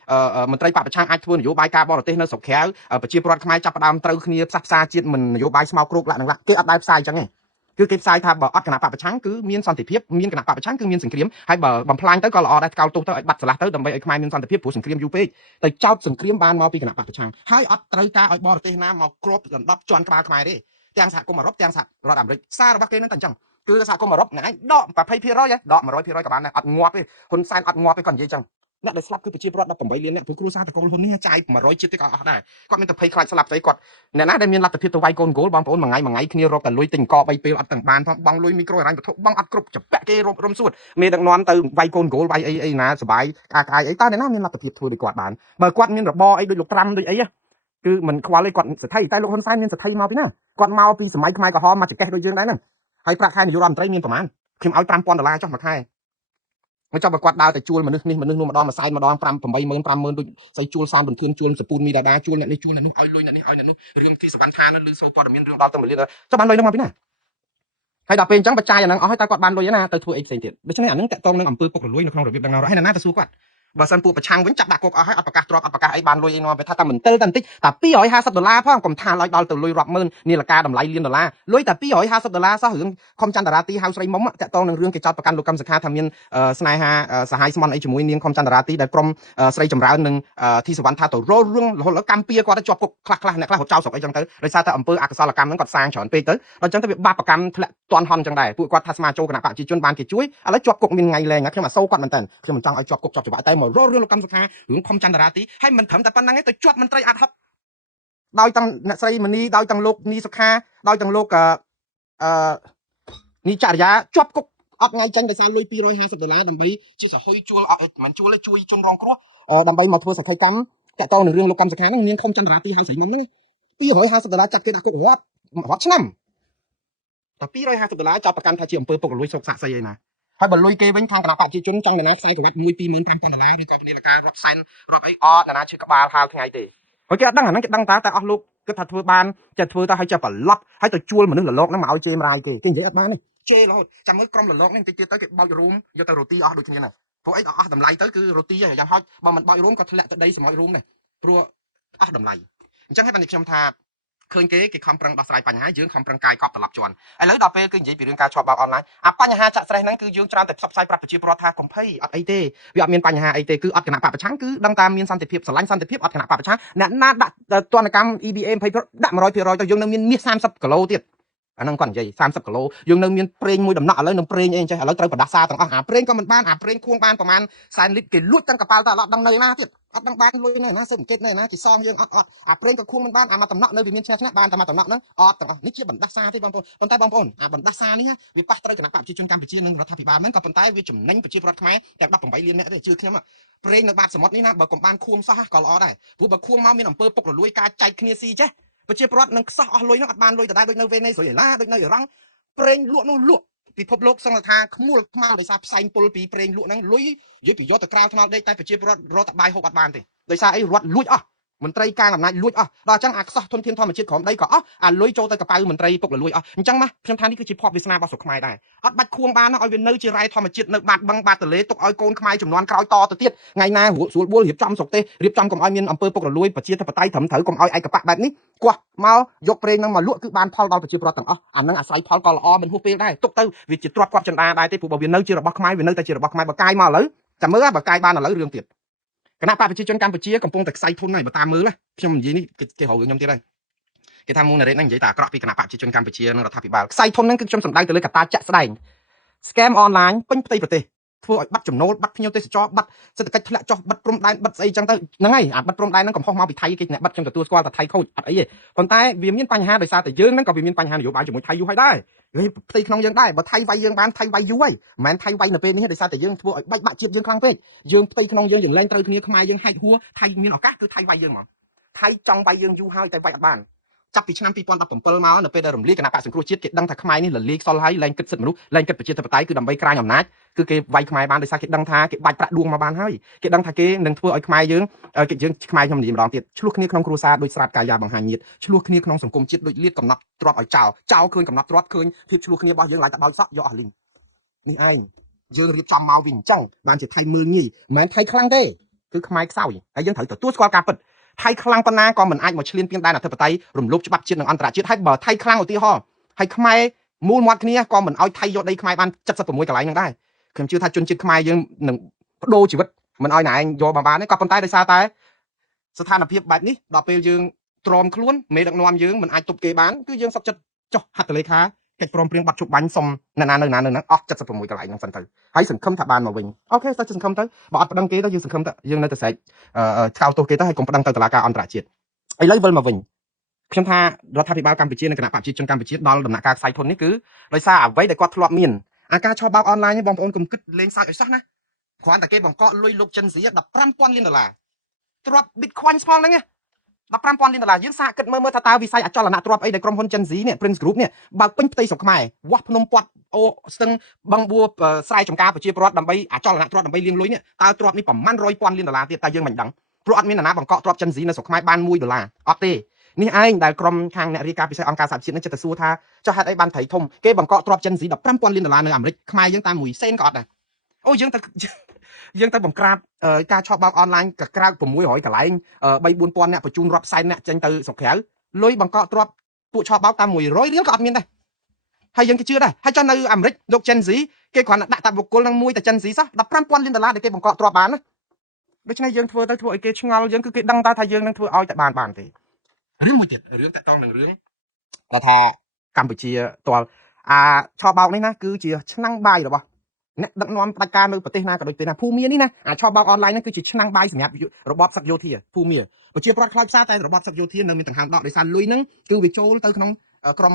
មន្ត្រីបកប្រឆាំងអាចធ្វើនយោបាយការបរទេសនៅស្រុកក្រៅប្រជាពលរដ្ឋខ្មែរចាប់ផ្ដើមត្រូវគ្នាផ្សះផ្សាជាតិមិននយោបាយស្មោកគ្រោកឡាក់នឹងឡាក់គេអត់ដែលផ្សាយចឹងទេគឺគេផ្សាយថាបើអត់គណៈបកប្រឆាំងគឺមានសន្តិភាពមានគណៈបកប្រឆាំងគឺមានសង្គ្រាមហើយបើបំផ្លាញទៅក៏ល្អដែរកោតទោសទៅឲ្យបាត់ឆ្លាស់ទៅដើម្បីឲ្យខ្មែរមានសន្តិភាពព្រោះសង្គ្រាមយូរពេកទៅចោតសង្គ្រាមបានមកពីគណៈបកប្រឆាំងហើយអត់ត្រូវការឲ្យបរទេសណាមកគ្របដណ្ដប់ជន់ក្បាលខ្មែរទេទាំងសហគមន៍អឺរ៉ុបទាំងសហរដ្ឋអាមេរិកសាររបស់គេនឹងតែអញ្ចឹងគឺសហគមន៍អឺរ៉ុបណែដក 20% ដក 100% ក៏បានដែរអត់ងាប់ទេហ៊ុនសែនអត់ងាប់ទេគាត់និយាយចឹងអ្នកដែលស្លាប់គឺប្រជាពលរដ្ឋ18លានអ្នកព្រោះគ្រួសារតកូលហ៊ុននេះចាយ100ជាតិទេក៏អស់ដែរគាត់មានតែភ័យខ្លាចស្លាប់ស្អីគាត់អ្នកណាដែលមានលទ្ធភាពទៅវាយកូនគោលបងប្អូនមួយថ្ងៃគ្នារកតែលុយទិញក3ពេលអត់ទាំងបានផងបងលុយមីក្រូហិរញ្ញវត្ថុបងអត់គ្រប់ចពាក់គេរំសួតមេដឹកនាំទៅវាយកូនគោលវាយអីណាសុបាយកាយអីតើអ្នកណាមានលទ្ធភាពធ្វើដូចគាត់បានបើគាត់មានរបរអីដូចលោកត្រាំដូចអីគឺមិនខ្វល់ទេគាត់សទ្ធិតែលោកហ៊ុនសែនមានសទ្ធិមកពីណាគាត់មកពីសម័យខ្មែរក្រហមមកចកេះដូចយើងដែរហ្នឹងហើយប្រាក់ខែនាយករដ្ឋមន្ត្រីមានប្រហែលខ្ញុំឲ្យ$5000ចុះមួយខែមកចាប់បើគាត់ដើរទៅជួលមនុស្សនេះមនុស្សនោះម្ដងមួយសែនម្ដង5 80000 50000ដូចស្អីជួលសានបន្ទឿនជួលសពូនមីដាដាជួលអ្នកនេះជួលអ្នកនោះឲ្យលុយអ្នកនេះឲ្យអ្នកនោះរឿងទីសវណ្ណខានឹងឮសូវព័ត៌មានរឿងដល់ទៅ1លានចុះបានលុយនឹងមកពីណាហើយដល់ពេលអញ្ចឹងបច្ចាយអាហ្នឹងអស់ហើយតើគាត់បានលុយណាទៅធ្វើអីផ្សេងទៀតដូច្នេះអាហ្នឹងតកតងនឹងអំពើពុករលួយនៅក្នុងរបៀបដឹងហើយណាទៅសួរគាត់បើសិនពួកប្រឆាំងវិញចាប់ដាក់គុកអស់ហើយអត់ប្រកាសទ្របអត់ប្រកាសអីបានលុយអីនាំទៅថាតែមិនតិលតែបន្តិចតែ$250ផងកុំថាឲ្យដល់ទៅលុយរាប់ម៉ឺននាឡិកាតម្លៃលានដុល្លារលុយតែ$250សោះរឿងខំចន្ទរាទីហៅស្រីមុំតកតងនឹងរឿងគេចោទប្រកាន់លោកកឹមសុខាថាមានស្នេហាសហាយស្មន់អីជាមួយនាងខំចន្ទរាទីដែលក្រុមស្រីចម្រើននឹងធីសវណ្ណថាទៅរលរឿងរហូតដល់កម្ពុជាគាត់ទៅជាប់គុកខ្លះអ្នកខ្លះរត់ចោលស្រុកអីចឹងទៅដោយសារតែអំពើអកុសលកម្មហ្នឹងគាត់សាងច្រើនពេកទៅដល់ចឹងទៅវាបាបកម្មធ្លាក់តន់ហន់ចឹងដែរពួកគាត់ថាស្មាចូលគណៈបកប្រជាជនបានគេជួយឥឡូវជាប់គុកមានថ្ងៃលែងខ្ញុំអសូវគាត់មែនតើខ្ញុំមិនចង់ឲ្យជាប់គុកជាប់ច្បាប់តែមករលរឿងលោកកឹមសុខារឿងខំចន្ទរាទីហើយមិនត្រឹមតែប៉ុណ្្នឹងទេទៅជាប់មន្ត្រីអាត់ហុកដោយទាំងអ្នកស្រីមនីដោយទាំងលោកនីសុខាដោយទាំងលោកនីចរិយាជាប់គុកអត់ថ្ងៃចាញ់ដោយសារលុយ$250ដើម្បីជាសហុយជួលអត់មិនជួលទេជួយជនរងគ្រោះដើម្បីមកធ្វើសក្ខីកម្មតាក់ទងនឹងរឿងលោកកឹមសុខាហ្នឹងនាងខំចន្ទរាទីហៅស្រីមុំហ្នឹង$250ចាត់គេដាក់គុករត់ឆ្នាំតែ$250ចាប់ប្រកាន់ថាជាអំពើពុករលួយស្រុកសាក់សីឯណាហើយបើលុយគេវិញខាងគណៈបព្វជិជនចង់នរណាខ្សែក្រវ៉ាត់$125,000ឬក៏នាឡិការាប់សែនរាប់អីអត់នរណាឈឺក្បាលហាលថ្ងៃទេហើយគេអត់ដឹងអាហ្នឹងគេដឹងតែអស់លោកគិតថាធ្វើបានចេះធ្វើទៅឲ្យចេះប្រឡប់ហើយទៅជួលមនុស្សលលោកហ្នឹងមកឲ្យជេមរាយគេនិយាយអត់បានទេជេររហូតចាំមើលក្រុមលលោកនេះតិចទៀតទៅគេបោចរូមយកទៅរ៉ូទីអស់ដូចគ្នាហ្នឹងព្រោះអីអស់តម្លៃទៅគឺរ៉ូទីយ៉ាងហោចបើមិនបោចរូមក៏ធ្លាក់ទៅដីសម្អុយរូមដែរព្រោះអស់តម្លៃអញ្ចឹងហើយបានខ្ញុំថាឃើញគេខំប្រឹងដោះស្រាយបញ្ហាយើងខំប្រឹងកាយកប់ត្រឡប់ជន់ឥឡូវដល់ពេលគឺនិយាយពីរឿងការជាប់បោកអនឡាញអាបញ្ហាចាក់ស្រេះហ្នឹងគឺយើងច្រើនតែផ្សព្វផ្សាយប្រាប់ប្រជាពលរដ្ឋថាកុំភ័យអត់អីទេវាអត់មានបញ្ហាអីទេគឺអត់គណៈបកប្រឆាំងគឺដឹងថាមានសន្តិភាពស្រឡាញ់សន្តិភាពអត់គណៈបកប្រឆាំងអ្នកណាដាក់ទណ្ឌកម្ម EBA 20%ដាក់100%ទៅយើងនៅមានមាស30គីឡូទៀតអាហ្នឹងគាត់និយាយ30គីឡូយើងនៅមានប្រេងមួយដំណក់ឥឡូវនឹងប្រេងអីចេះឥឡូវត្រូវប្រដាសាទាំងអស់អាប្រេងក៏មិនបានអាប្រេងខួងបានប្រហែល100,000លីត្រគេលួចទាំងកប៉ាល់តែអត់ដឹងនៅណាទៀតអត់ដឹងបានលុយនៅណាសេដ្ឋកិច្ចនៅណាគេសងយើងអត់អាប្រេងក៏ខួងមិនបានអាមកដំណក់នៅវាមានឆ្នះបានតែមកដំណក់ហ្នឹងអត់ទាំងអស់នេះជាបណ្ដាសាទេបងប្អូនប៉ុន្តែបងប្អូនអាបណ្ដាសានេះវាប៉ះត្រូវគណៈបព្វជិជនកម្ពុជានិងរដ្ឋាភិបាលហ្នឹងក៏ប៉ុន្តែវាចំណេញប្រជាពលរដ្ឋខ្មែរទាំង18លាននាក់ទេជឿខ្ញុំប្រេងនៅបាតសមុទ្រនេះណាបើកុំបានខួងសោះក៏ល្អដែរព្រោះបើខួងមកមានអំពើពុករលួយការចែកគ្នាស៊ីចេះប្រជាពលរដ្ឋនឹងខ្សោះអស់លុយហ្នឹងអត់បានលុយដដែលដូចនៅវេណេស៊ុយអេឡាដូចនៅអ៊ីរ៉ង់ប្រេងលក់នោះលក់ពិភពលោកសង្កត់ថាខ្មួលខ្មៅដោយសារផ្សែងពុលពីប្រេងលក់ហ្នឹងលុយនិយាយពីយកទៅក្រៅថ្នល់ដេកតែប្រជាពលរដ្ឋរកតបាយហូបអត់បានទេដោយសារអីរត់លួចអស់មន្ត្រីការអំណាចលួចអស់ដល់អញ្ចឹងអាខ្សោះធនធានធម្មជាតិក្រោមដីក៏អស់អាលុយចូលទៅកប៉ៅមន្ត្រីពុករលួយអស់អញ្ចឹងណាខ្ញុំថានេះគឺជាភ័ព្វវាសនារបស់ស្រុកខ្មែរដែរអត់បាច់ខួងបានឲ្យវានៅជារ៉ែធម្មជាតិនៅបាតបឹងបាតទលេទុកឲ្យកូនខ្មែរចំនួនក្រោយតទៅទៀតថ្ងៃណាស្រួលបួលរៀបចំស្រុកទេរៀបចំកុំឲ្យមានអំពើពុករលួយប្រជាធិបតេយ្យត្រឹមត្រូវកុំឲ្យឯកបៈបែបនេះគោះមកយកប្រេងហ្នឹងមកលក់គឺបានផលដល់ប្រជាពលរដ្ឋទាំងអស់អាហ្នឹងអាស្រ័យផលក៏ល្អមិនហួសពេលដែរទុកទៅវាជាទ្រព្យគាត់ចិន្តាដែរទេព្រោះបើវានៅជារបស់ខ្មែរវានៅតែជារបស់ខ្មែរបើកាយមកឥឡូវចាំមើលបើកាយបានឥឡូវរឿងទៀតគណៈបកប្រជាជនកម្ពុជាកំពុងតែខ្សែធនហើយបើតាមមើលខ្ញុំនិយាយនេះគេហៅខ្ញុំទៀតហើយគេថាមុនណារ៉េតហ្នឹងនិយាយតែអាក្រក់ពីគណៈបកប្រជាជនកម្ពុជានិងរដ្ឋាភិបាលខ្សែធនហ្នឹងគឺខ្ញុំសំដៅទៅលើកត្តាចាក់ស្ដែង scam online ពេញផ្ទៃប្រទេសធ្វើឲ្យបាត់ចំណូលបាត់ភ្ញៀវទេសចរបាត់សេដ្ឋកិច្ចធ្លាក់ចុះបាត់ព្រំដែនបាត់ស្អីចឹងទៅហ្នឹងហើយអាបាត់ព្រំដែនហ្នឹងកំហុសមកពីថៃគេអ្នកបាត់ខ្ញុំទទួលស្គាល់តែថៃខូចអត់អីទេប៉ុន្តែវាមានបញ្ហាដោយសារតែយើងហ្នឹងក៏វាមានបញ្ហានយោបាយជាមួយថៃយូរហើយដែរផ្ទៃក្នុងយើងដែរបើថៃវាយយើងបានថៃវាយយូរហើយមិនមែនថៃវាយនៅពេលនេះដោយសារតែយើងធ្វើឲ្យបែកបាក់ជាតិយើងខ្លាំងពេកយើងផ្ទៃក្នុងយើងលែងត្រូវគ្នាខ្មែរយើងហែកហួរថៃមានឱកាសគឺថៃវាយយើងហ្មង ថៃចង់វាយយើងយូរហើយតែវាយអត់បានចាប់ពីឆ្នាំ2017មកនៅពេលដែលរំលាយគណៈបក្សសង្គ្រោះជាតិគេដឹងថាខ្មែរនេះលលាយខ្សលហើយលែងគិតសិទ្ធិមនុស្សលែងគិតប្រជាធិបតេយ្យគឺដើម្បីក្រាញអំណាចគឺគេវាយខ្មែរបានដោយសារគេដឹងថាគេបាច់ប្រាក់ដួងមកបានហើយគេដឹងថាគេនឹងធ្វើឲ្យខ្មែរយើងខ្មែរខ្ញុំនិយាយម្ដងទៀតឆ្លោះគ្នាក្នុងគ្រួសារដូចស្រាប់កាយាបង្ហាញញាតឆ្លោះគ្នាក្នុងសង្គមជាតិដូចលៀតកំណត់ទ្របឲ្យចោលឃើញកំណត់ទ្របឃើញភាពឆ្លោះគ្នារបស់យើងឡើងតែបោចសក់យកអស់លីងនេះឯងយើងរៀបចំមកវិញអញ្ចឹងបានជាថៃមើលងាយមិនមែនថៃខ្លាំងទេគឺខ្មែរខ្សោយហើយយើងត្រូវទទួលស្គាល់ការពិតថៃខ្លាំងប៉ុណ្ណាក៏មិនអាចមកឈ្លានពានដែនអធិបតេយ្យរំលោភច្បាប់ជាតិនិងអន្តរជាតិហើយបើថៃខ្លាំងឧទាហរណ៍ហើយខ្មែរមូលមាត់គ្នាក៏មិនអោយថៃយកដីខ្មែរបាន76កន្លែងហ្នឹងដែរខ្ញុំជឿថាជនជាតិខ្មែរយើងនឹងបដូរជីវិតមិនអោយណែឯងយកមកបានទេក៏ប៉ុន្តែដោយសារតែស្ថានភាពបែបនេះដល់ពេលយើងទ្រាំខ្លួនមេដឹកនាំយើងមិនអាចទប់គេបានគឺយើងសុខចិត្តចុះហត្ថលេខាកិច្ចព្រមព្រៀងបាត់ជប់បាញ់សុំនៅណាហ្នឹងអស់76កន្លែងហ្នឹងសិនទៅហើយសង្ឃឹមថាបានមកវិញអូខេទៅសង្ឃឹមទៅបើអត់ប្តឹងគេទៅយើងសង្ឃឹមទៅយើងនៅតែស្រែកឆ្កោតទោសគេទៅហើយកុំប្តឹងទៅតុលាការអន្តរជាតិឥឡូវវិលមកវិញខ្ញុំថារដ្ឋាភិបាលកម្ពុជានិងគណៈបព្វជិជនកម្ពុជាដល់ដំណាក់កាលខ្សែធននេះគឺដោយសារអ្វីដែលគាត់ធ្លាប់មានអាការឆោបបោកអនឡាញនេះបងប្អូនកុំគិតលេងសើចឲ្យសោះណាគ្រាន់តែគេបង្កក់លុយលោកចិនស៊ី15,000 លានដុល្លារទ្រព្យ Bitcoin ស្មងហ្នឹង15,000 លានដុល្លារយើងសាកគិតមើលថាតើវិស័យអចលនទ្រព្យអីដែលក្រុមហ៊ុនចិនស៊ីនេះ Prince Group នេះបើពេញផ្ទៃស្រុកខ្មែរវាស់ភ្នំពាត់អូស្ទឹងបឹងបួស្រែចម្ការប្រជាពលរដ្ឋដើម្បីអចលនទ្រព្យដើម្បីលាងលុយនេះតើទ្រព្យនេះប្រមាណ100,000 លានដុល្លារទៀតតើយើងមិនដឹងព្រោះអត់មាននរណាបង្កក់ទ្រព្យចិនស៊ីនៅស្រុកខ្មែរបាន$1អត់ទេនេះឯងដែលក្រុមខាងអ្នករាយការណ៍ពិសេសអង្គការសហជាតិនឹងចិត្តទៅសួរថាចុះហេតុអីបានត្រីធំគេបង្កក់ទ្រព្យចិនស៊ី15,000 លានដុល្លារនៅអាមេរិកខ្មែរយើងតាម1សេនក៏អត់ដែរអូយើងទៅបង្ក្រាបការឆោបបោកអនឡាញក៏ក្រៅ600កន្លែង3-4,000អ្នកបញ្ជូនរាប់សែនអ្នកចេញទៅស្រុកក្រៅលុយបង្កក់ទ្រព្យពួកឆោបបោកតាម100រៀលក៏អត់មានដែរហើយយើងគេជឿដែរហើយចុះនៅអាមេរិកលោកចិនស៊ីគេគ្រាន់តែដាក់តាបុគ្គលនឹងមួយតែចិនស៊ីសោះ15,000 លានដុល្លារដែលគេបង្កក់ទ្រព្យបានណាដូច្នេះយើងធ្វើឲ្យគេឆ្ងល់យើងគឺគេដឹងថាយើងនឹងធ្វើឲ្យតែបានទេរឿងមួយទៀតរឿងតាក់ទងនឹងរឿងគាត់ថាកម្ពុជាតលឆោបបោកនេះណាគឺជាឆ្នាំងបាយរបស់អ្នកដឹកនាំផ្ដាច់ការនៅប្រទេសណាក៏ដូចទេណាភូមានេះណាឆោបបោកអនឡាញហ្នឹងគឺជាឆ្នាំងបាយសម្រាប់របបសឹកយោធាភូមាប្រជាប្រដ្ឋខ្លោចផ្សាតែរបបសឹកយោធានៅមានដង្ហើមដកដោយសារលុយហ្នឹងគឺវាចូលទៅក្នុងក្រុម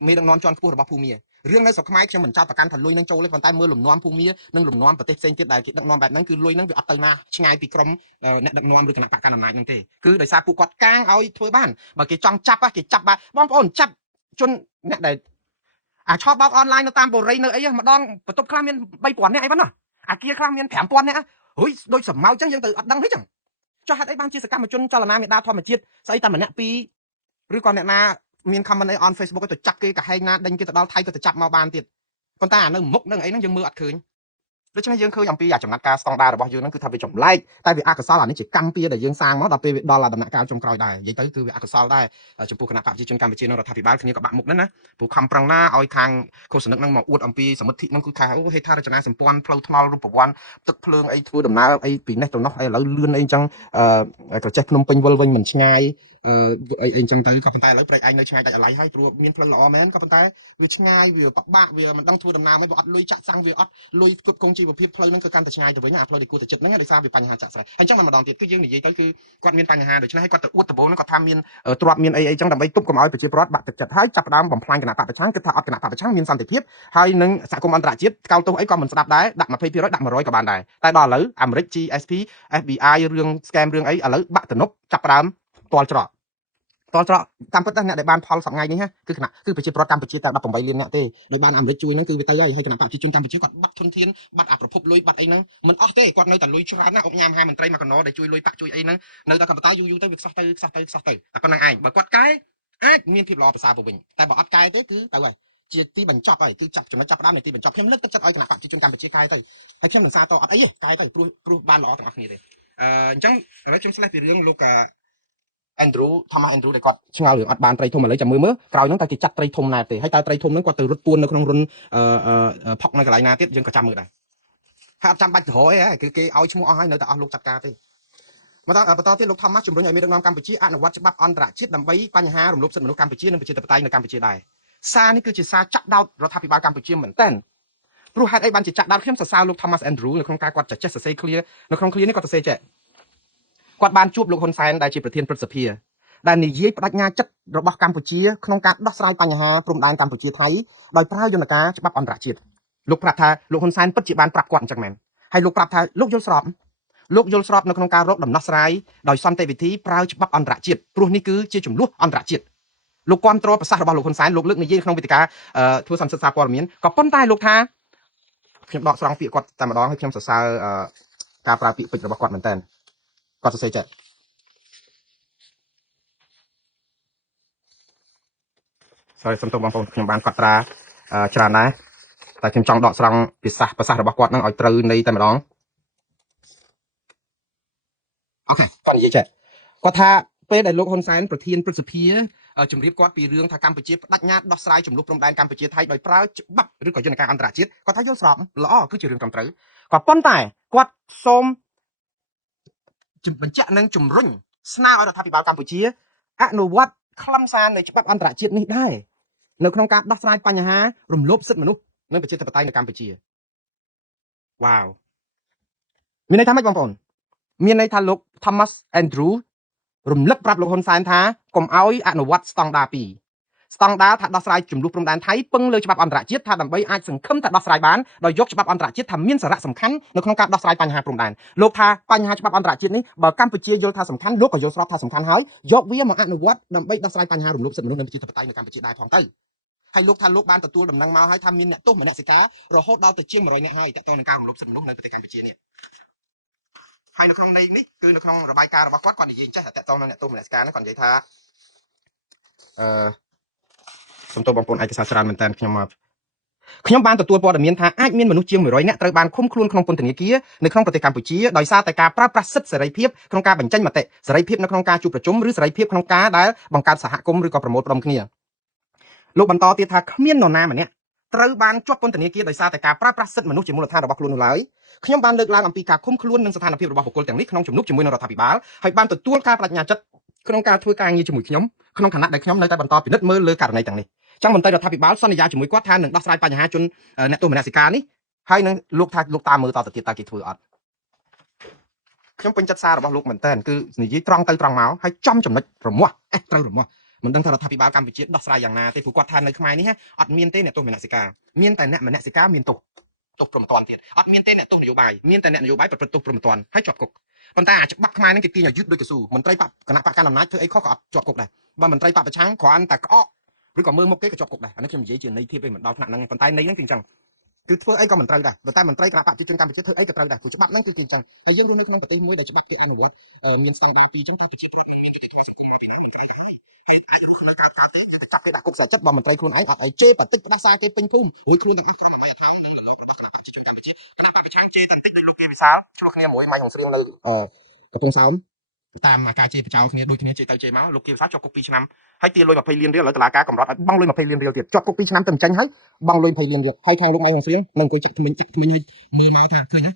មេដឹកនាំជាន់ខ្ពស់របស់ភូមារឿងនៅស្រុកខ្មែរខ្ញុំមិនចោទប្រកាន់ថាលុយហ្នឹងចូលទេប៉ុន្តែមើលលំនាំភូមានិងលំនាំប្រទេសផ្សេងទៀតដែលគេដឹកនាំបែបហ្នឹងគឺលុយហ្នឹងវាអត់ទៅណាឆ្ងាយពីក្រុមអ្នកដឹកនាំឬគណៈបកកណ្ដាលអំណាចហ្នឹងទេគឺដោយសារពួកគាត់កាងឲ្យធ្វើបានបើគេចង់ចាប់គេចាប់បានបងប្អូនចាប់ជនអ្នកដែលឆោបបោកអនឡាញនៅតាមបូរីនៅអីម្ដងបន្ទប់ខ្លះមាន3,000នាក់អីប៉ុណ្ណោះអាគារខ្លះមាន5,000នាក់ហុយដូចសម្ៅចឹងយើងទៅអត់ដឹងទេចឹងចុះហេតុអីបានជាសកម្មជនចលនាមេដាធម្មជាតិស្អីតែម្នាក់ពីរឬក៏អ្នកណាមាន comment អី on Facebook ទៅចាប់គេកាហែងណាដេញគេទៅដល់ថៃទៅចាប់មកបានទៀតប៉ុន្តែអានៅមុខនឹងអីហ្នឹងយើងមើលអត់ឃើញដូច្នេះយើងឃើញអំពីចំណាត់ការស្តង់ដាររបស់យើងហ្នឹងគឺថាវាចម្លែកតែវាអកុសលអានេះជាកម្មពៀដែលយើងសាងមកដល់ពេលវាដល់ដំណាក់កាលចុងក្រោយដែរនិយាយទៅគឺវាអកុសលដែរចំពោះគណៈបព្វជិជនកម្ពុជានិងរដ្ឋាភិបាលគ្នាក៏បាក់មុខណាព្រោះខំប្រឹងណាឲ្យខាងឃោសនិកហ្នឹងមកអួតអំពីសមិទ្ធិហ្នឹងគឺថាអូហេដ្ឋារចនាសម្ព័ន្ធផ្លូវថ្នល់រូបវ័ន្តទឹកភ្លើងអីធ្វើដំណើរអីពីនេះទៅនោះអីឥឡូវលឿនអីចឹងក្រចេះភ្នំពេញវិលវិញមិនឆ្ងាយអីអញ្ចឹងទៅក៏ប៉ុន្តែឥឡូវព្រែកឯងនៅឆ្ងាយដាច់អាឡ័យហើយព្រោះមានផ្លូវល្អមែនក៏ប៉ុន្តែវាឆ្ងាយវាពិបាកវាមិនដឹងធ្វើដំណើរមិនអត់លុយចាក់សាំងវាអត់លុយគ្រប់គងជីវភាពផ្លូវហ្នឹងគឺកាន់តែឆ្ងាយទៅវិញអាផ្លូវដែលគួរតែចិត្តហ្នឹងដោយសារវាបញ្ហាចាក់ស្រេះអញ្ចឹងម្ដងទៀតគឺយើងនិយាយទៅគឺគាត់មានបញ្ហាដូច្នេះហើយគាត់ទៅអួតដំបូងហ្នឹងគាត់ថាមានទ្រព្យមានអីអញ្ចឹងដើម្បីទប់កុំឲ្យប្រជាពលរដ្ឋបាក់ទឹកចិត្តហើយចាប់ផ្ដើមបំផ្លាញគណៈបកប្រឆាំងគិតថាអត់គណៈបកប្រឆាំងមានសន្តិភាពហើយនឹងសហគមន៍អន្តរជាតិកោតទោសអីក៏មិនស្ដាប់ដែរដាក់20%ដាក់100ក៏បានដែរតែដល់ឥឡូវអាមេរិក GSP FBI រឿង scam រឿងអីឥឡូវបាក់ទំនប់ចាប់ផ្ដើមទាល់ច្រកតាមពិតអ្នកដែលបានផលសប្ងៃនេះគឺប្រជាពលរដ្ឋកម្ពុជាតែ18លានអ្នកទេដោយបានអាមេរិកជួយហ្នឹងគឺវាទៅហើយគណៈបព្វជិជនកម្ពុជាគាត់បាត់ធនធានបាត់អាប្រភពលុយបាត់អីហ្នឹងមិនអស់ទេគាត់នៅតែលុយច្រើនណាស់អុកញ៉ាំហាមន្ត្រីមកកណោដែលជួយលុយបាក់ជួយអីហ្នឹងនៅតែបន្តយូរទៅវាខ្សោះទៅតែប៉ុណ្្នឹងឯងបើគាត់កែអាចមានភាពល្អប្រសើរទៅវិញតែបើអត់កែទេគឺទៅហើយជាទីបញ្ចប់ហើយគឺចំណុចចាប់ដើមនៃទីបញ្ចប់ខ្ញុំលើកទឹកចិត្តឲ្យគណៈបព្វជិជនកម្ពុជាកែទៅហើយខ្ញុំនឹងសារតអត់អីទេកែទៅព្រោះបានល្អទាំងអស់គ្នាទេអញ្ចឹងឥឡូវខ្ញុំស្លេះពីរឿងលោកAndrew ដែលគាត់ឆ្ងល់រឿងអត់បានត្រីធំឥឡូវចាំមើលក្រោយហ្នឹងតែគេចាត់ត្រីធំណាស់ទេហើយតើត្រីធំហ្នឹងគាត់ទៅរត់ពួននៅក្នុងរុនផុកនៅកន្លែងណាទៀតយើងក៏ចាំមើលដែរហើយអត់ចាំបាច់ទៅរកអីគឺគេឲ្យឈ្មោះអស់ហើយនៅតែអស់លោកចាត់ការទេបន្តទៀតលោក Thomas ជំរុញឲ្យមានដឹកនាំកម្ពុជាអនុវត្តច្បាប់អន្តរជាតិដើម្បីបញ្ហារំលោភសិទ្ធិមនុស្សកម្ពុជានិងប្រជាធិបតេយ្យនៅកម្ពុជាដែរសារនេះគឺជាសារចាក់ដោតរដ្ឋាភិបាលកម្ពុជាមែនតើព្រោះហេតុអីបានជាចាក់ដោតខ្ញុំសរសើរលោក Thomas Andrew នៅក្នុងការគាត់ចេះសរសេរ clear នៅក្នុង clear នេះគាត់សរសេរចេះគាត់បានជួបលោកហ៊ុនសែនដែលជាប្រធានព្រឹទ្ធសភាដែលនិយាយបដិញ្ញាចិត្តរបស់កម្ពុជាក្នុងការដោះស្រាយបញ្ហាព្រំដែនកម្ពុជាថៃដោយប្រើយន្តការច្បាប់អន្តរជាតិលោកប្រាប់ថាលោកហ៊ុនសែនពិតជាបានប្រាប់គាត់អញ្ចឹងមែនហើយលោកប្រាប់ថាលោកយល់ស្រប លោកយល់ស្របនៅក្នុងការរកដំណោះស្រាយដោយសន្តិវិធីប្រើច្បាប់អន្តរជាតិព្រោះនេះគឺជាចំនួនអន្តរជាតិលោកគាំទ្រប្រសាសន៍របស់លោកហ៊ុនសែនលោកលើកនិយាយក្នុងវេទិកាធ្វើសន្និសីទសារព័ត៌មានក៏ប៉ុន្តែលោកថាខ្ញុំដកស្រង់ពាក្យគាត់តែម្ដងហើយខ្ញុំសរសើរការប្រើពាក្យពេចន៍របស់គាត់មែនតើគាត់សរសេរចេះសូមទោសបងប្អូនខ្ញុំបានកត់ត្រាច្រើនដែរតែខ្ញុំចង់ដកស្រង់ភាសារបស់គាត់នឹងឲ្យត្រូវន័យតែម្ដងអូខេគាត់និយាយចេះគាត់ថាពេលដែលលោកហ៊ុនសែនប្រធានព្រឹទ្ធសភាជម្រាបគាត់ពីរឿងថាកម្ពុជាបដិញ្ញាដោះស្រាយចំនួនព្រំដែនកម្ពុជាថៃដោយប្រើច្បាប់ឬក៏យន្តការអន្តរជាតិគាត់ថាយល់ស្របល្អគឺជារឿងត្រឹមត្រូវក៏ប៉ុន្តែគាត់សូមបញ្ជាក់និងជំរុញស្នើឲ្យរដ្ឋាភិបាលកម្ពុជាអនុវត្តខ្លឹមសារនៃច្បាប់អន្តរជាតិនេះដែរនៅក្នុងការដោះស្រាយបញ្ហារំលោភសិទ្ធិមនុស្សនិងប្រជាធិបតេយ្យនៅកម្ពុជាវ៉ាវមានន័យថាម៉េចបងប្អូនមានន័យថាលោក Thomas Andrew រំលឹកប្រាប់លោកហ៊ុនសែនថាកុំឲ្យអនុវត្តស្តង់ដារ2ស្តង់ដារថាដោះស្រាយចំនួនព្រំដែនថៃពឹងលើច្បាប់អន្តរជាតិថាដើម្បីអាចសង្ឃឹមថាដោះស្រាយបានដោយយកច្បាប់អន្តរជាតិថាមានសារៈសំខាន់នៅក្នុងការដោះស្រាយបញ្ហាព្រំដែនលោកថាបញ្ហាច្បាប់អន្តរជាតិនេះបើកម្ពុជាយល់ថាសំខាន់លោកក៏យល់ស្របថាសំខាន់ហើយយកវាមកអនុវត្តដើម្បីដោះស្រាយបញ្ហារំលោភសិទ្ធិមនុស្សនិងប្រជាធិបតេយ្យនៅកម្ពុជាដែរផងទៅហើយលោកថាលោកបានទទួលដំណឹងមកហើយថាមានអ្នកទោសមនសិការរហូតដល់ទៅជាង100នាក់ហើយតើតើនឹងការរំលោភសិទ្ធិមនុស្សនៅប្រទេសកម្ពុជានេះហើយនៅក្នុងន័យនេះគឺនៅក្នុងរបាយការណ៍របស់គាត់និយាយចេះតែតើតើនឹងអ្នកទោសមនសិការហ្នឹងគាត់និយាយថាសំទោសបងប្អូនឯកសារច្រើនមែនតើខ្ញុំបានទទួលព័ត៌មានថាអាចមានមនុស្សជាង100នាក់ត្រូវបានឃុំខ្លួនក្នុងពន្ធនាគារនៅក្នុងប្រទេសកម្ពុជាដោយសារតែការប្រើប្រាស់សិទ្ធិសេរីភាពក្នុងការបញ្ចេញមតិសេរីភាពនៅក្នុងការជួបប្រជុំឬសេរីភាពក្នុងការដែលបង្កើតសហគមន៍ឬក៏ប្រមូលផ្ដុំគ្នាលោកបន្តទៀតថាគ្មាននរណាម្នាក់ត្រូវបានជាប់ពន្ធនាគារដោយសារតែការប្រើប្រាស់សិទ្ធិមនុស្សជាមូលដ្ឋានរបស់ខ្លួននោះឡើយខ្ញុំបានលើកឡើងអំពីការឃុំខ្លួននិងស្ថានភាពរបស់បុគ្គលទាំងនេះក្នុងជំនួបជាមួយនឹងរដ្ឋាភិបាលហើយបានទទួលការបដិញ្ញាចិត្តក្នុងការធ្វើការងារជាមួយខ្ញុំក្នុងគណៈដែលខ្ញុំនៅតែបន្តពិនិត្យមើលលើករណីទាំងនេះចឹងមន្ត្រីរដ្ឋាភិបាលសន្យាជាមួយគាត់ថានឹងដោះស្រាយបញ្ហាជនអ្នកទោសមនសិការនេះហើយនឹងលោកថាលោកតាមមើលតទៅទៀតតើគេធ្វើអត់ខ្ញុំពេញចិត្តសាររបស់លោកមែនតើគឺនិយាយត្រង់ទៅត្រង់មកហើយចំចំណុចរមាស់ត្រូវរមាស់មិនដឹងថារដ្ឋាភិបាលកម្ពុជាដោះស្រាយយ៉ាងណាទេព្រោះគាត់ថានៅខ្មែរនេះអត់មានទេអ្នកទោសមនសិការមានតែអ្នកមនសិការមានទោសព្រមតាន់ទៀតអត់មានទេអ្នកទោសនយោបាយមានតែអ្នកនយោបាយប្រព្រឹត្តទោសព្រមតាន់ហើយជាប់គុកប៉ុន្តែអាច្បាប់ខ្មែរហ្នឹងគេទាញឲ្យយឺតដូចកស៊ូមន្ត្រីបកគណៈបកកណ្ដាលអំណាចធ្វើអីខុសក៏អត់ជាប់គុកដែរបើមន្ត្រីបកប្រឆាំងគ្រាន់តែក្អកឬក៏មើលមុខគេក៏ជាប់គុកដែរអានេះខ្ញុំនិយាយជាន័យធៀបឯងមិនដល់ថ្នាក់ហ្នឹងប៉ុន្តែន័យហ្នឹងគឺអញ្ចឹងគឺធ្វើអីក៏មិនត្រូវដែរប៉ុន្តែមន្ត្រីគណៈបកប្រជាជនកម្ពុជាធ្វើអីក៏ត្រូវដែរព្រោះច្បាប់ហ្នឹងគឺអញ្ចឹងហើយយើងរស់នៅក្នុងប្រទេសមួយដែលច្បាប់គេអនុវត្តមានស្តង់ដារពីរអញ្ចឹងគឺប្រជាពលរដ្ឋមានកិត្តិយសចាប់គេដាក់គុកស្រាចិត្តបើមន្ត្រីខ្លួនឯងអត់ឲ្យជេរបតិចផ្ដាសាគេពេញភូមិរួចខ្លួនទាំងអស់ក្នុងអាយថាគណៈបកប្រជាជនកម្ពុជាគណៈបកប្រឆាំងជេរតែតិចដោយលោកគេវិសាលឆ្លោះគ្នាមួយម៉ៃហងស្រៀងនៅកំពង់សោមតាមការជេរបចោលគ្នាដូចគ្នាជេរទៅជេរមកលោកគេវិសាលជាប់គុក2ឆ្នាំហើយទារលុយ20លានរៀលឥឡូវតុលាការកម្រិតឲ្យបង់លុយ20លានរៀលទៀតជាប់គុក2ឆ្នាំទៅចាញ់ហើយបង់លុយ20លានរៀលហើយខាងលោកម៉ៃហងស្រៀងនឹងអង្គុយចាក់ថ្មិញឲ្យមើលមកថាឃើញណា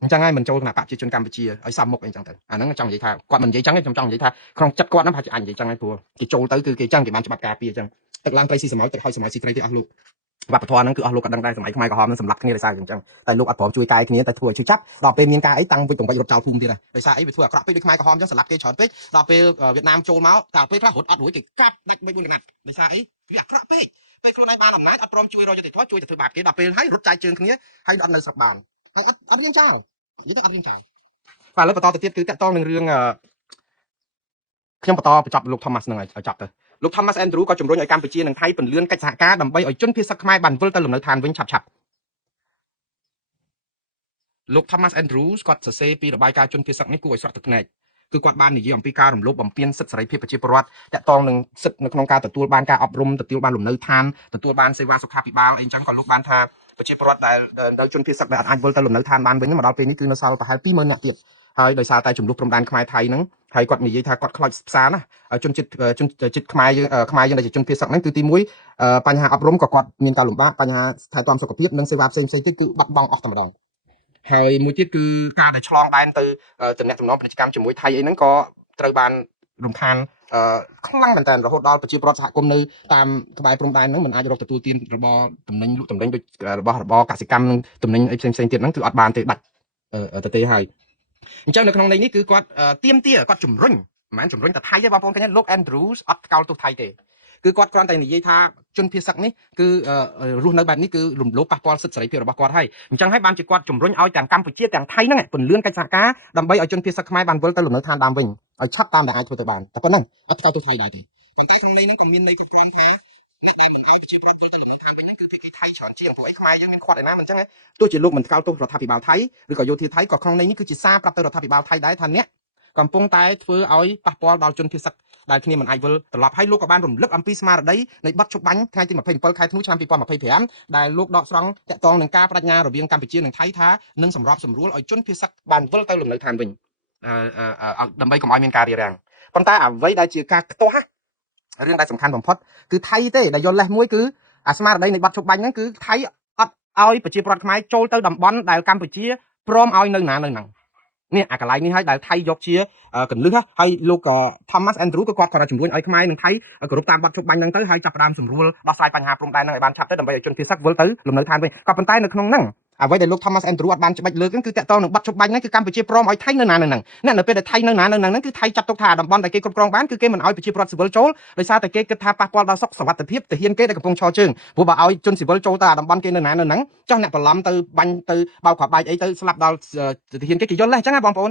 អញ្ចឹងហើយមិនចូលគណៈបកប្រជាជនកម្ពុជាឲ្យសំមុខអីចឹងទៅអាហ្នឹងចង់និយាយថាគាត់មិននិយាយចឹងទេខ្ញុំចង់និយាយថាក្នុងចិត្តគាត់ហ្នឹងប្រហែលជាអាចនិយាយចឹងហើយព្រោះគេចូលទៅគឺគេចឹងគេបានច្បាប់ការពារចឹងទឹកឡើងត្រីស៊ីសមោចទឹកហើយសមោចស៊ីត្រីទេអស់លោកវប្បធម៌ហ្នឹងគឺអស់លោកក៏ដឹងដែរសម័យខ្មែរក្រហមហ្នឹងសម្លាប់គ្នាដោយសារអញ្ចឹងតែលោកអត់ព្រមជួយកាយគ្នាតែធ្វើឲ្យឈឺចាប់ដល់ពេលមានការអីតាំងវិចបង្វិចរត់ចោលភូមិទៀតហើយដោយសារអីវាធ្វើអាក្រក់ពេកដូចខ្មែរក្រហមអញ្ចឹងសម្លាប់គេច្រើនពេកដល់ពេលវៀតណាមចូលមកតែពេលខ្លះរត់អត់រួចគេកាប់ដាច់3 4កណាត់ដោយសារអីវាអាក្រក់ពេកពេលខ្លួនឯងបានអំណាចអត់ព្រមជួយរកយុត្តិធម៌ជួយតែធ្វើបាបគេដល់ពេលហើយរត់ចាយជើងគ្នាហើយអត់នៅស្រុកបានហើយអត់រៀងចោលនិយាយទៅអត់រៀងចោលបាទឥឡូវបន្តទៅទៀតគឺតកតងនឹងរឿងខ្ញុំបន្តបញ្ចប់លោក Thomas នឹងឲ្យចប់ទៅលោក Thomas Andrew ក៏ជំរុញឲ្យកម្ពុជានិងថៃពន្លឿនកិច្ចសហការដើម្បីឲ្យជនភៀសសឹកខ្មែរបានវិលទៅលំនៅឋានវិញឆាប់លោក Thomas Andrews គាត់សរសេរពីរបាយការណ៍ជនភៀសសឹកនេះគួរឲ្យស្រក់ទឹកភ្នែកគឺគាត់បាននិយាយអំពីការរំលោភបំពានសិទ្ធិសេរីភាពប្រជាពលរដ្ឋតកតងនឹងសិទ្ធិនៅក្នុងការទទួលបានការអប់រំទទួលបានលំនៅឋានទទួលបានសេវាសុខាភិបាលអីចឹងក៏លោកបានថាប្រជាពលរដ្ឋដែលនៅជនភៀសសឹកដែលអាចវិលទៅលំនៅឋានបានវិញមកដល់ពេលនេះគឺនៅសល់ប្រហែល20000នាក់ទៀតហើយដោយសារតែចំនួនព្រំដែនខ្មែរថៃហ្នឹងហើយគាត់និយាយថាគាត់ខ្លោចផ្សារណាជនជាតិខ្មែរយើងដែលជាជនភៀសសឹកហ្នឹងគឺទី1បញ្ហាអប់រំក៏គាត់មានការលំបាកបញ្ហាថែទាំសុខភាពនិងសេវាផ្សេងទៀតគឺបាត់បង់អស់តែម្ដងហើយមួយទៀតគឺការដែលឆ្លងដែនទៅតំណែងពាណិជ្ជកម្មជាមួយថៃអីហ្នឹងក៏ត្រូវបានរំខានខ្លាំងមែនតើរហូតដល់ប្រជាពលរដ្ឋសហគមន៍នៅតាមក្បែរព្រំដែនហ្នឹងមិនអាចរកទទួលទានរបស់តំណែងលក់តំណែងដូចរបស់របរកសិកម្មនិងតំណែងអីផ្សេងទៀតហ្នឹងគឺអត់បានទេដាច់ទៅទេហើយអញ្ចឹងនៅក្នុងន័យនេះគឺគាត់ទៀមទាគាត់ជំរុញមិនមែនជំរុញតែថៃទេបងប្អូនឃើញលោក Andrews អត់ថ្កោលទោសថៃទេ គឺគាត់គ្រាន់តែនិយាយថាជនភៀសសឹកនេះគឺរស់នៅបែបនេះគឺរំលោភប៉ះពាល់សិទ្ធិសេរីភាពរបស់គាត់ហើយអញ្ចឹងហើយបានជាគាត់ជំរុញឲ្យទាំងកម្ពុជាទាំងថៃហ្នឹងពន្លឿនកិច្ចសហការដើម្បីឲ្យជនភៀសសឹកខ្មែរបានវិលទៅលំនៅឋានដើមវិញឲ្យឆាប់តាមដែលអាចធ្វើទៅបានតែប៉ុណ្្នឹងអត់ទៅថៃដែរទេប៉ុន្តែក្នុងន័យហ្នឹងក៏មានន័យខាងក្រោមថាអ្នកដែលមិនឲ្យប្រជាប្រដ្ឋទៅលំនៅឋានវិញគឺគេថៃច្រើនជាងព្រោះអីខ្មែរយើងមានខ្វាត់ឯណាមិនអញ្ចឹងទោះជាលោកមិនថ្កោលទោសរដ្ឋាភិបាលថៃឬក៏យោធាថៃក៏ក្នុងន័យនេះគឺជាសារប្រាប់ទៅរដ្ឋាភិបាលថៃដែរថាអ្នកកំពុងតែធ្វើឲ្យប៉ះពាល់ដល់ជនភៀសសឹកដែលគ្នាមិនអាចវិលត្រឡប់ហើយលោកក៏បានរំលឹកអំពីស្មារតីនៃបទជប់បាញ់ថ្ងៃទី27ខែធ្នូឆ្នាំ2025ដែលលោកដកស្រង់តាក់ទងនឹងការបដិញ្ញារវាងកម្ពុជានិងថៃថានឹងសម្របសម្រួលឲ្យជនភៀសសឹកបានវិលទៅលំនៅឋានវិញដើម្បីកុំឲ្យមានការរារាំងប៉ុន្តែអ្វីដែលជាការខ្ទាស់រឿងដែលសំខាន់បំផុតគឺថៃទេដែលយល់លេសមួយគឺអាស្មារតីនៃបទជប់បាញ់ហ្នឹងគឺថៃអត់ឲ្យប្រជាពលរដ្ឋខ្មែរចូលទៅតំបន់ដែលកម្ពុជាព្រមឲ្យនៅណានៅហ្នឹងនេះអាកន្លែងនេះហើយដែលថៃយកជាកន្លឹះហើយលោក Thomas Andrew ក៏គាត់ជំរុញឲ្យខ្មែរនិងថៃគោរពតាមបទជប់បាញ់ហ្នឹងទៅហើយចាប់ផ្ដើមសម្រួលដោះស្រាយបញ្ហាព្រំដែនហ្នឹងឲ្យបានឆាប់ទៅដើម្បីឲ្យជនភៀសសឹកវិលទៅលំនៅឋានវិញក៏ប៉ុន្តែនៅក្នុងហ្នឹងអ្វីដែលលោក Thomas Andrew អត់បានច្បាច់លើកហ្នឹងគឺតាក់ទងនឹងបទជប់បាញ់ហ្នឹងគឺកម្ពុជាព្រមឲ្យថៃនៅណានៅហ្នឹងអ្នកនៅពេលដែលថៃនៅណានៅហ្នឹងគឺថៃចាត់ទុកថាតំបន់ដែលគេគ្រប់គ្រងបានគឺគេមិនឲ្យប្រជាពលរដ្ឋស៊ីវិលចូលដោយសារតែគេគិតថាប៉ះពាល់ដល់សុខសុវត្ថិភាពទាហានគេដែលកំពុងឈរជើងព្រោះបើឲ្យជនស៊ីវិលចូលទៅអាតំបន់គេនៅណានៅហ្នឹងចុះអ្នកបន្លំទៅបាញ់ទៅបោកក្របបែកអីទៅស្លាប់ដល់ទាហានគេយល់ទេអញ្ចឹងណាបងប្អូន